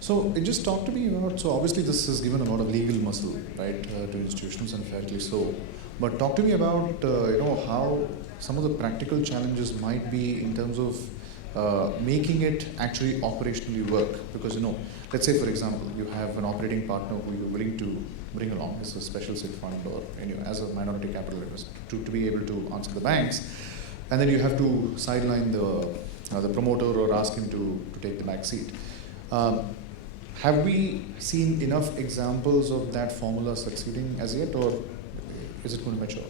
So just talk to me about, so obviously this has given a lot of legal muscle, right, to institutions, and fairly so. But talk to me about, how some of the practical challenges might be in terms of making it actually operationally work. Because, let's say for example, you have an operating partner who you're willing to bring along as a special sit fund or as a minority capital investor to be able to answer the banks, and then you have to sideline the promoter or ask him to take the back seat. Have we seen enough examples of that formula succeeding as yet, or is it going to mature?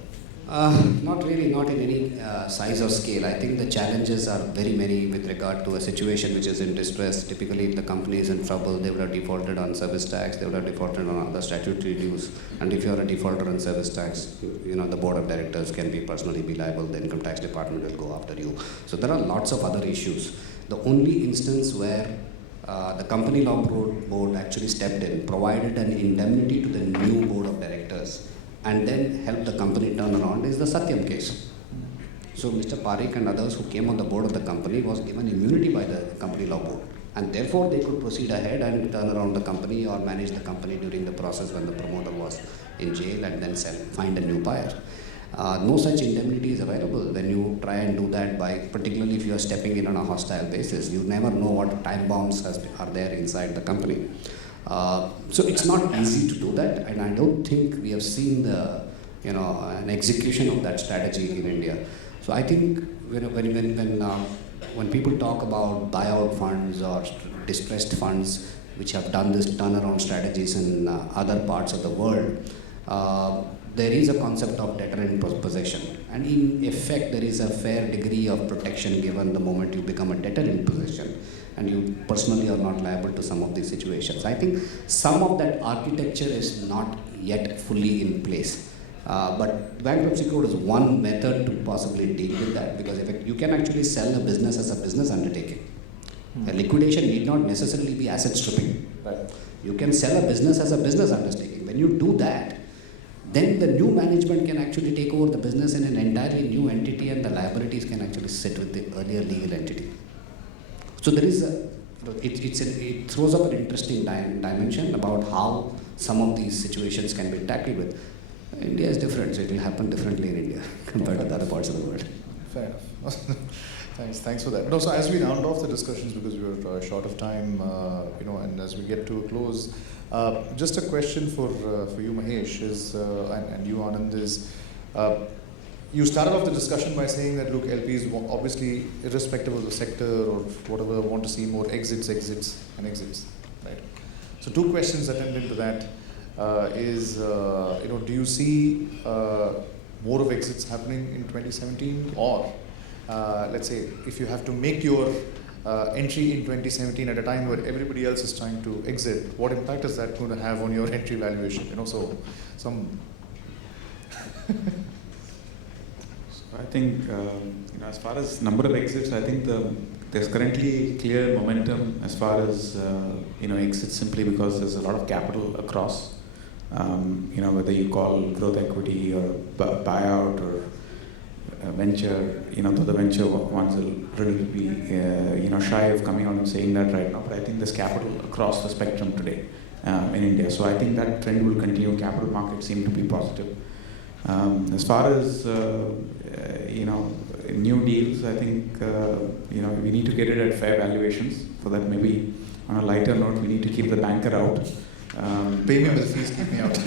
Not really, not in any size or scale. I think the challenges are very many with regard to a situation which is in distress. Typically, if the company is in trouble, they would have defaulted on service tax, they would have defaulted on other statutory dues. And if you are a defaulter on service tax, the board of directors can be personally be liable, the income tax department will go after you. So there are lots of other issues. The only instance where the company law board actually stepped in, provided an indemnity to the new board of directors, and then help the company turn around is the Satyam case. So Mr. Parikh and others who came on the board of the company was given immunity by the company law board, and therefore they could proceed ahead and turn around the company or manage the company during the process when the promoter was in jail and then find a new buyer. No such indemnity is available when you try and do that particularly if you are stepping in on a hostile basis. You never know what time bombs are there inside the company. So it's not easy to do that, and I don't think we have seen an execution of that strategy in India. So I think when people talk about buyout funds or distressed funds which have done this turnaround strategies in other parts of the world, there is a concept of deterrent possession, and in effect there is a fair degree of protection given the moment you become a debtor in possession and you personally are not liable to some of these situations. I think some of that architecture is not yet fully in place. But bankruptcy code is one method to possibly deal with that, because you can actually sell a business as a business undertaking. A liquidation need not necessarily be asset stripping. Right. You can sell a business as a business undertaking. When you do that, then the new management can actually take over the business in an entirely new entity, and the liabilities can actually sit with the earlier legal entity. So there is it throws up an interesting dimension about how some of these situations can be tackled with. India is different, so it will happen differently in India compared to the other parts of the world. Fair enough. Thanks for that. But also, as we round off the discussions, because we're short of time, and as we get to a close, just a question for you, Mahesh, and you, Anand, is you started off the discussion by saying that, look, LPs obviously, irrespective of the sector or whatever, want to see more exits, right? So two questions attendant to that do you see more of exits happening in 2017, or let's say if you have to make your entry in 2017 at a time where everybody else is trying to exit, what impact is that going to have on your entry valuation? So some. I think as far as number of exits, I think there's currently clear momentum as far as exits, simply because there's a lot of capital across. Whether you call growth equity or buyout or venture, though the venture ones are relatively shy of coming out and saying that right now, but I think there's capital across the spectrum today in India. So I think that trend will continue. Capital markets seem to be positive. As far as new deals, I think we need to get it at fair valuations. For that, maybe on a lighter note, we need to keep the banker out. Pay me with fees, keep me out.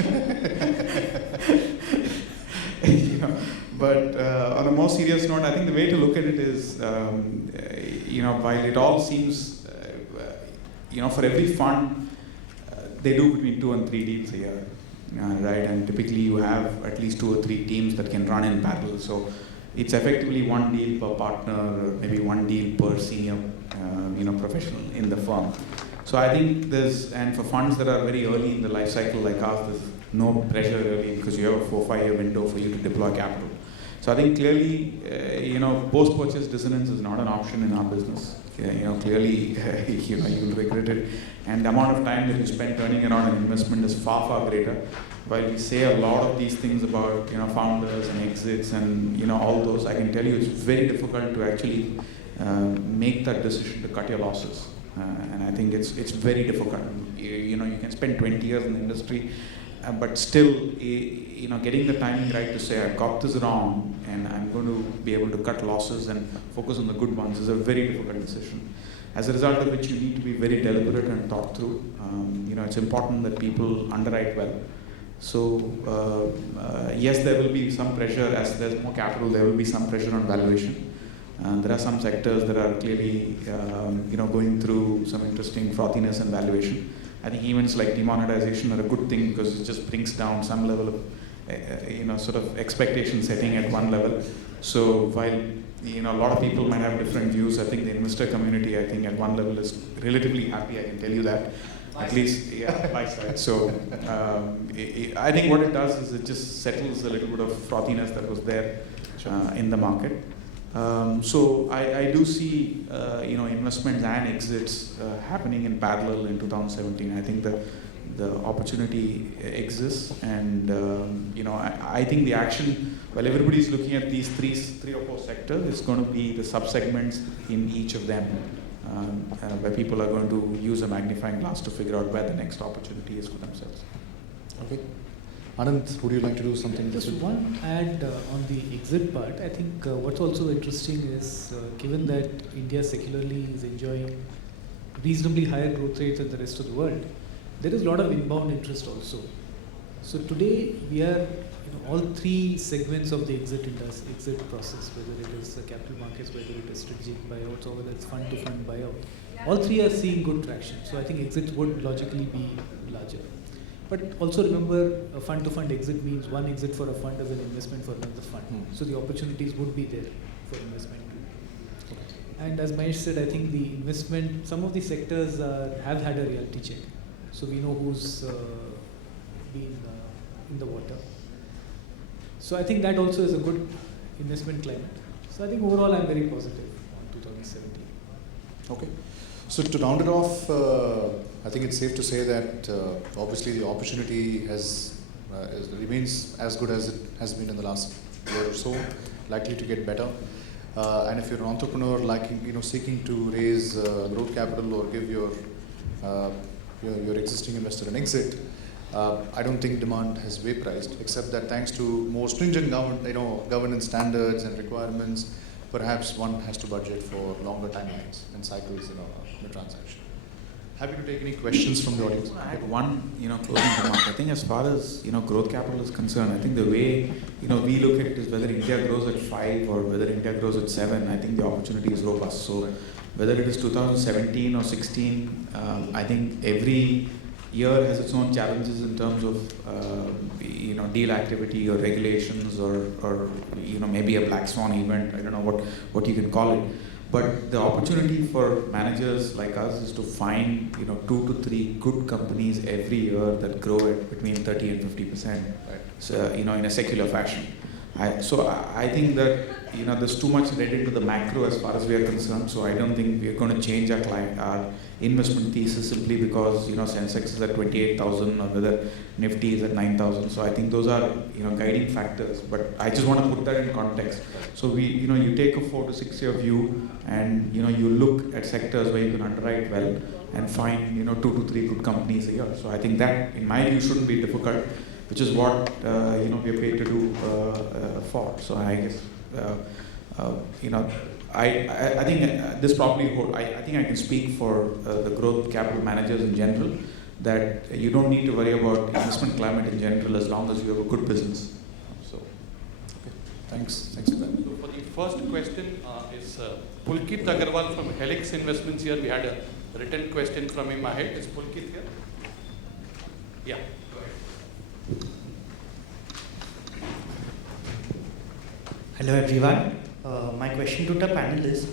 But on a more serious note, I think the way to look at it is, while it all seems, for every fund, they do between 2 and 3 deals a year, right? And typically you have at least 2 or 3 teams that can run in parallel. So it's effectively 1 deal per partner, or maybe 1 deal per senior, professional in the firm. So I think and for funds that are very early in the life cycle like ours, there's no pressure really, because you have a 4-5 year window for you to deploy capital. So I think clearly, post-purchase dissonance is not an option in our business. Clearly, you'll regret it. And the amount of time that you spend turning around an investment is far, far greater. While we say a lot of these things about, founders and exits and, all those, I can tell you it's very difficult to actually make that decision to cut your losses. And I think it's very difficult. You can spend 20 years in the industry, but still, getting the timing right to say, I got this wrong and I'm going to be able to cut losses and focus on the good ones is a very difficult decision. As a result of which you need to be very deliberate and thought through. It's important that people underwrite well. So yes, there will be some pressure as there's more capital. There will be some pressure on valuation. There are some sectors that are clearly going through some interesting frothiness and valuation. I think events like demonetization are a good thing because it just brings down some level of sort of expectation setting at one level. So while a lot of people might have different views, I think the investor community, I think at one level is relatively happy. I can tell you that. At least, yeah, buy side. So I think what it does is it just settles a little bit of frothiness that was there in the market. So I do see investments and exits happening in parallel in 2017. I think the opportunity exists, and I think the action. Well, everybody is looking at these three or four sectors. It's going to be the sub-segments in each of them, where people are going to use a magnifying glass to figure out where the next opportunity is for themselves. Okay. Anand, would you like to do something? Just one add on the exit part. I think what's also interesting is given that India secularly is enjoying reasonably higher growth rates than the rest of the world, there is a lot of inbound interest also. So today we are all three segments of the exit process, whether it is capital markets, whether it is strategic buyouts, or whether it's fund-to-fund buyout. All three are seeing good traction. So I think exits would logically be larger. But also remember, a fund-to-fund exit means one exit for a fund as an investment for another fund. So the opportunities would be there for investment too. And as Mahesh said, I think the investment, some of the sectors have had a reality check. So we know who's been in the water. So I think that also is a good investment climate. So I think overall I'm very positive on 2017. Okay. So to round it off, I think it's safe to say that obviously the opportunity remains as good as it has been in the last year or so, likely to get better. And if you're an entrepreneur seeking to raise growth capital or give your existing investor an exit, I don't think demand has vaporized, except that thanks to more stringent governance standards and requirements, perhaps one has to budget for longer timelines and cycles in a transaction. Happy to take any questions from the audience. I had one, closing remark. I think as far as, growth capital is concerned, I think the way, we look at it is whether India grows at 5 or whether India grows at 7, I think the opportunity is robust. So whether it is 2017 or 16, I think every year has its own challenges in terms of, deal activity or regulations or maybe a black swan event. I don't know what you can call it. But the opportunity for managers like us is to find 2 to 3 good companies every year that grow at between 30 and 50%. Right. So in a secular fashion. I think that there's too much read into the macro as far as we are concerned. So I don't think we are going to change our investment thesis simply because Sensex is at 28,000 or whether Nifty is at 9,000. So I think those are guiding factors. But I just want to put that in context. So you take a 4 to 6 year view and you look at sectors where you can underwrite well and find 2 to 3 good companies a year. So I think that in my view shouldn't be difficult, which is what we are paid to do for. So I guess I think this probably I think I can speak for the growth capital managers in general that you don't need to worry about investment climate in general as long as you have a good business. So okay, thanks for that. So for the first question is Pulkit Agarwal from Helix Investments here. We had a written question from him ahead. Is Pulkit here? Yeah. Hello everyone. My question to the panel is,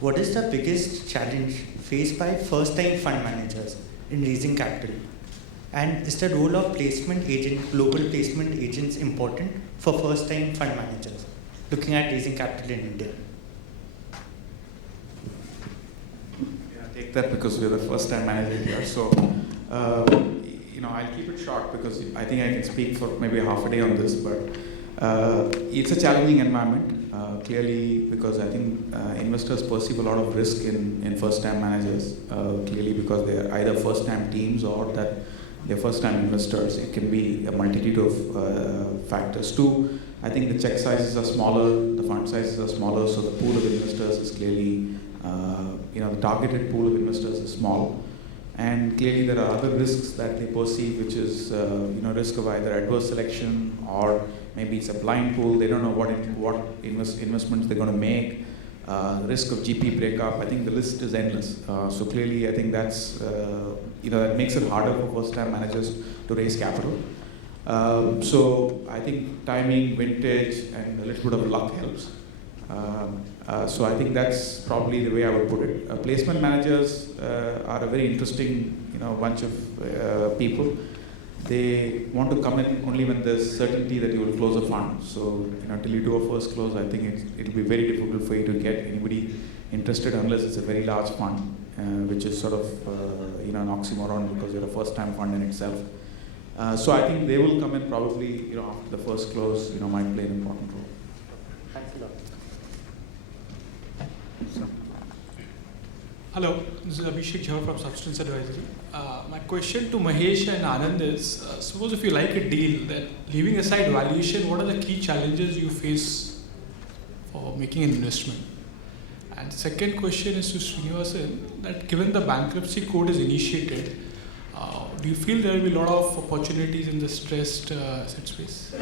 what is the biggest challenge faced by first-time fund managers in raising capital? And is the role of global placement agents important for first-time fund managers looking at raising capital in India? Yeah, take that because we're the first-time manager here. So, I'll keep it short because I think I can speak for maybe half a day on this, but it's a challenging environment, clearly because I think investors perceive a lot of risk in first-time managers, clearly because they are either first-time teams or that they're first-time investors. It can be a multitude of factors. Two, I think the check sizes are smaller, the fund sizes are smaller, so the pool of investors is clearly, the targeted pool of investors is small. And clearly there are other risks that they perceive, which is risk of either adverse selection, or maybe it's a blind pool. They don't know what investments they're going to make. Risk of GP breakup. I think the list is endless. So clearly, I think that's that makes it harder for first-time managers to raise capital. So I think timing, vintage, and a little bit of luck helps. So I think that's probably the way I would put it. Placement managers are a very interesting, bunch of people. They want to come in only when there's certainty that you will close a fund. So until you do a first close, I think it'll be very difficult for you to get anybody interested unless it's a very large fund, which is sort of an oxymoron because you're a first-time fund in itself. So I think they will come in probably after the first close, might play an important role. Thanks a lot. Hello, this is Abhishek Jha from Substance Advisory. My question to Mahesh and Anand is, suppose if you like a deal, then leaving aside valuation, what are the key challenges you face for making an investment? And second question is to Srinivasan, that given the bankruptcy code is initiated, do you feel there will be a lot of opportunities in the stressed asset space?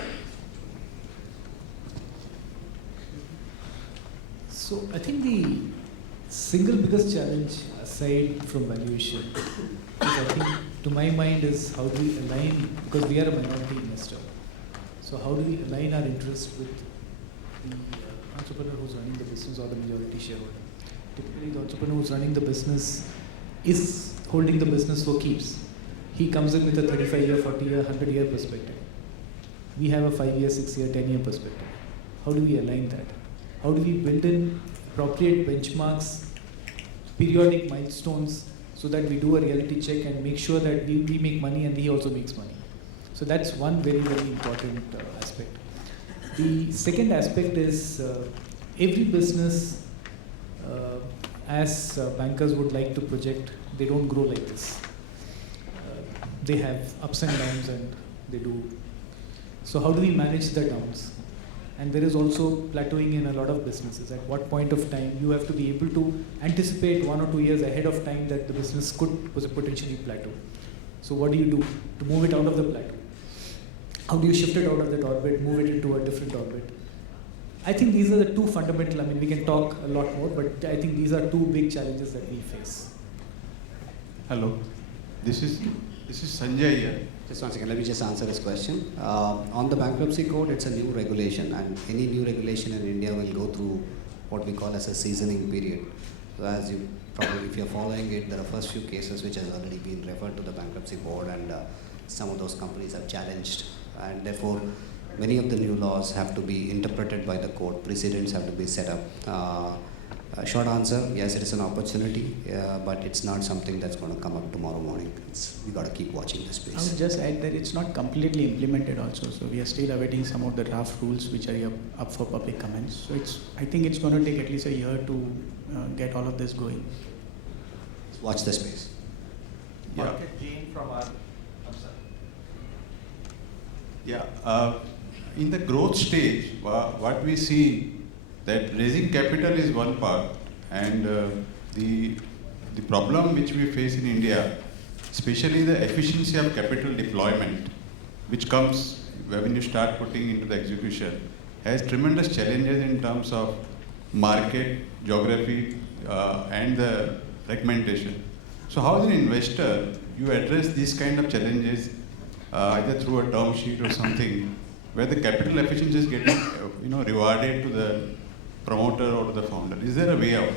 So I think the single biggest challenge aside from valuation is, I think, to my mind, is how do we align, because we are a minority investor. So how do we align our interest with the entrepreneur who's running the business or the majority shareholder? Typically, the entrepreneur who's running the business is holding the business for keeps. He comes in with a 35-year, 40-year, 100-year perspective. We have a 5-year, 6-year, 10-year perspective. How do we align that? How do we build in appropriate benchmarks, periodic milestones, so that we do a reality check and make sure that we make money and he also makes money? So that's one very, very important aspect. The second aspect is every business, as bankers would like to project, they don't grow like this. They have ups and downs, and they do. So how do we manage the downs? And there is also plateauing in a lot of businesses. At what point of time you have to be able to anticipate 1 or 2 years ahead of time that the business could potentially plateau. So what do you do to move it out of the plateau? How do you shift it out of that orbit, move it into a different orbit? I think these are the two fundamental, we can talk a lot more, but I think these are two big challenges that we face. Hello, this is Sanjay here. Just 1 second, let me just answer this question. On the bankruptcy code, it's a new regulation, and any new regulation in India will go through what we call as a seasoning period. So as you probably, if you're following it, there are first few cases which has already been referred to the bankruptcy board, and some of those companies have challenged, and therefore many of the new laws have to be interpreted by the court. Precedents have to be set up. Short answer, yes, it is an opportunity, but it's not something that's going to come up tomorrow morning. We got to keep watching the space. I would just add that it's not completely implemented also. So we are still awaiting some of the draft rules which are up for public comments. So I think it's going to take at least a year to get all of this going. Watch the space. Yeah. In the growth stage, what we see that raising capital is one part, and the problem which we face in India, especially the efficiency of capital deployment, which comes when you start putting into the execution, has tremendous challenges in terms of market, geography, and the fragmentation. So how as an investor, you address these kind of challenges either through a term sheet or something, where the capital efficiency is getting rewarded to the promoter or to the founder? Is there a way out?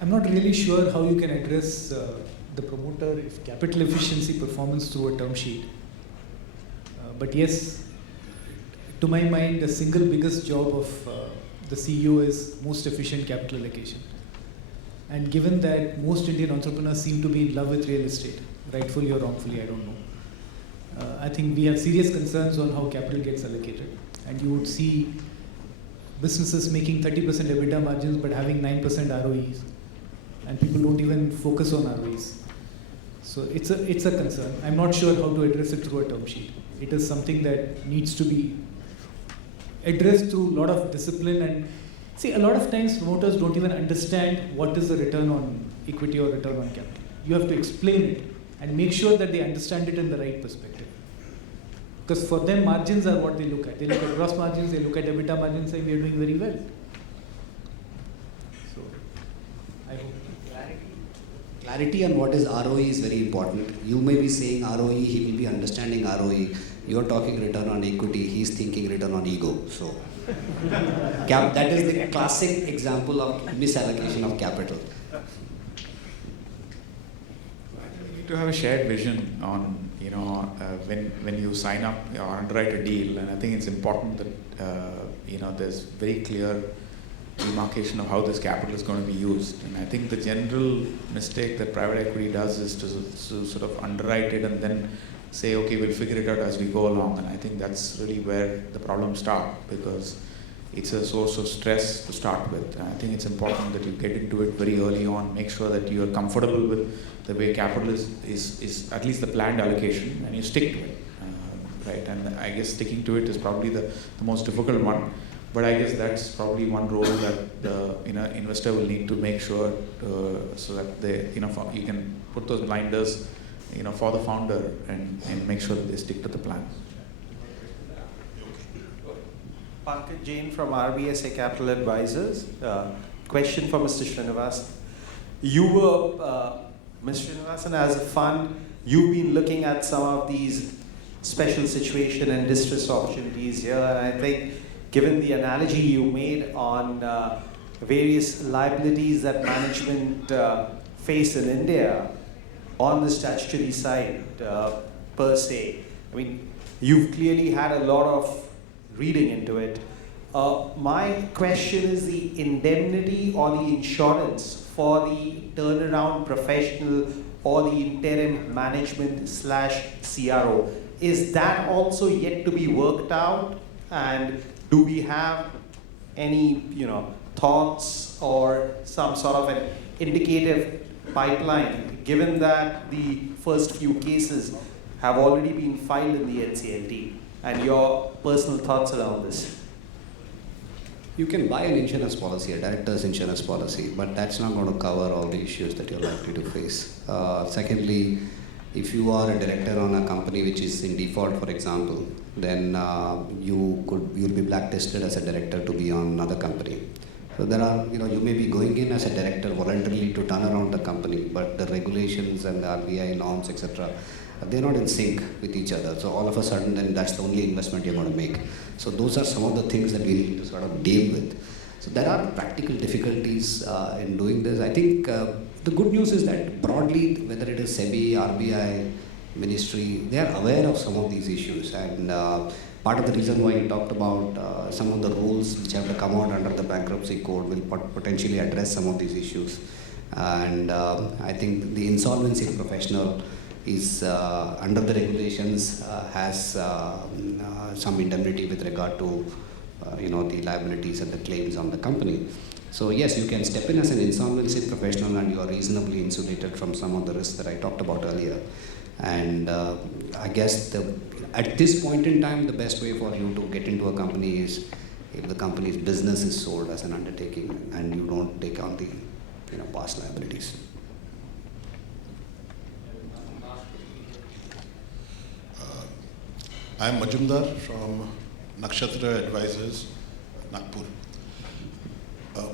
I'm not really sure how you can address the promoter if capital efficiency performance through a term sheet. But yes, to my mind, the single biggest job of the CEO is most efficient capital allocation. And given that most Indian entrepreneurs seem to be in love with real estate, rightfully or wrongfully, I don't know. I think we have serious concerns on how capital gets allocated. And you would see businesses making 30% EBITDA margins but having 9% ROEs. And people don't even focus on ROEs. So it's a concern. I'm not sure how to address it through a term sheet. It is something that needs to be addressed through a lot of discipline. And see, a lot of times promoters don't even understand what is the return on equity or return on capital. You have to explain it and make sure that they understand it in the right perspective. Because for them, margins are what they look at. They look at gross margins, they look at EBITDA margins, saying we are doing very well. So, I hope. Clarity on what is ROE is very important. You may be saying ROE, he will be understanding ROE. You are talking return on equity, he is thinking return on ego. So, that is the classic example of misallocation of capital. You need to have a shared vision on, when you sign up or underwrite a deal, and I think it's important that, there's very clear demarcation of how this capital is going to be used. And I think the general mistake that private equity does is to sort of underwrite it and then say, okay, we'll figure it out as we go along. And I think that's really where the problems start, because it's a source of stress to start with. And I think it's important that you get into it very early on, make sure that you are comfortable with the way capital is at least the planned allocation, and you stick to it. Right? And I guess sticking to it is probably the most difficult one. But I guess that's probably one role that the investor will need to make sure so that they you can put those blinders for the founder and make sure that they stick to the plan. Pankaj Jain from RBSA Capital Advisors. Question for Mr. Srinivasan. You were, Mr. Srinivasan, as a fund, you've been looking at some of these special situation and distress opportunities here, and I think given the analogy you made on various liabilities that management face in India on the statutory side per se, I mean, you've clearly had a lot of reading into it. My question is the indemnity or the insurance for the turnaround professional or the interim management / CRO. Is that also yet to be worked out? And do we have any, thoughts or some sort of an indicative pipeline, given that the first few cases have already been filed in the NCLT, and your personal thoughts around this? You can buy an insurance policy, a director's insurance policy, but that's not going to cover all the issues that you're likely to face. Secondly, if you are a director on a company which is in default, for example, then you'll be blacklisted as a director to be on another company. So there are, you may be going in as a director voluntarily to turn around the company, but the regulations and the RBI norms, etc., they're not in sync with each other. So all of a sudden, then that's the only investment you're going to make. So those are some of the things that we need to sort of deal with. So there are practical difficulties in doing this. I think the good news is that broadly, whether it is SEBI, RBI, Ministry, they are aware of some of these issues. And part of the reason why you talked about some of the rules which have to come out under the bankruptcy code will potentially address some of these issues. And I think the insolvency professional is under the regulations has some indemnity with regard to the liabilities and the claims on the company. So yes, you can step in as an insolvency professional and you are reasonably insulated from some of the risks that I talked about earlier. And I guess at this point in time, the best way for you to get into a company is if the company's business is sold as an undertaking and you don't take on the past liabilities. I am Majumdar from Nakshatra Advisors, Nagpur.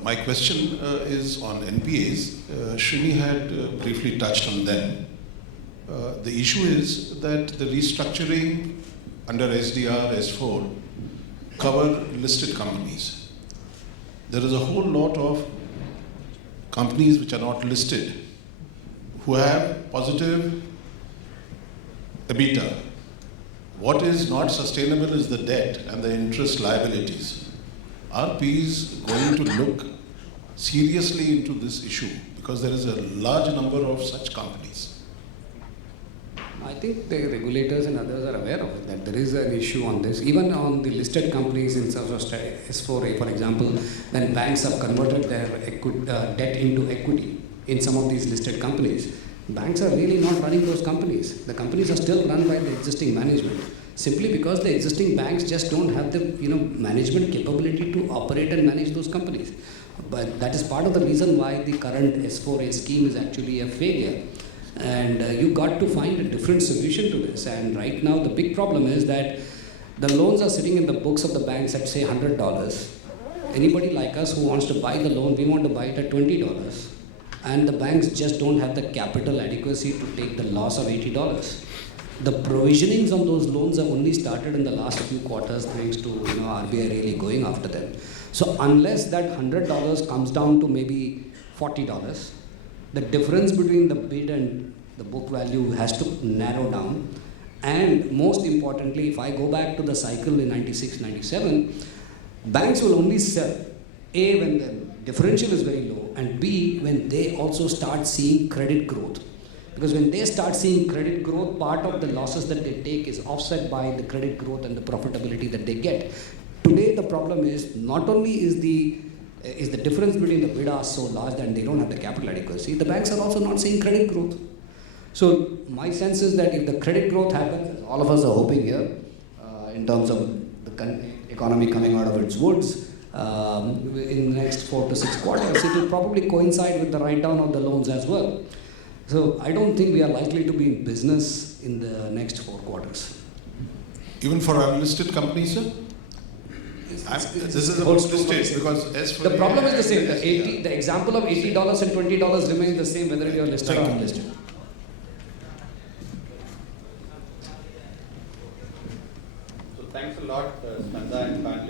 My question is on NPAs. Srini had briefly touched on them. The issue is that the restructuring under SDR, S4 cover listed companies. There is a whole lot of companies which are not listed who have positive EBITDA. What is not sustainable is the debt and the interest liabilities. Are P's going to look seriously into this issue? Because there is a large number of such companies. I think the regulators and others are aware of it, that there is an issue on this. Even on the listed companies in S4A, for example, when banks have converted their debt into equity in some of these listed companies, banks are really not running those companies. The companies are still run by the existing management. simply because the existing banks just don't have the management capability to operate and manage those companies. But that is part of the reason why the current S4A scheme is actually a failure. And you got to find a different solution to this. And right now the big problem is that the loans are sitting in the books of the banks at say $100. Anybody like us who wants to buy the loan, we want to buy it at $20. And the banks just don't have the capital adequacy to take the loss of $80. The provisionings on those loans have only started in the last few quarters thanks to RBI really going after them. So unless that $100 comes down to maybe $40, the difference between the bid and the book value has to narrow down. And most importantly, if I go back to the cycle in 96, 97, banks will only sell A, when the differential is very low, and B, when they also start seeing credit growth. Because when they start seeing credit growth, part of the losses that they take is offset by the credit growth and the profitability that they get. Today, the problem is not only is the difference between the bid ask so large that they don't have the capital adequacy, the banks are also not seeing credit growth. So my sense is that if the credit growth happens, as all of us are hoping here, in terms of the economy coming out of its woods, in the next 4 to 6 quarters, it will probably coincide with the write-down of the loans as well. So I don't think we are likely to be in business in the next 4 quarters. Even for unlisted companies, sir? This is about listed because as for the problem is the same. The example of $80 and $20 remains the same whether you are listed or unlisted. So thanks a lot, Skanda and panelists.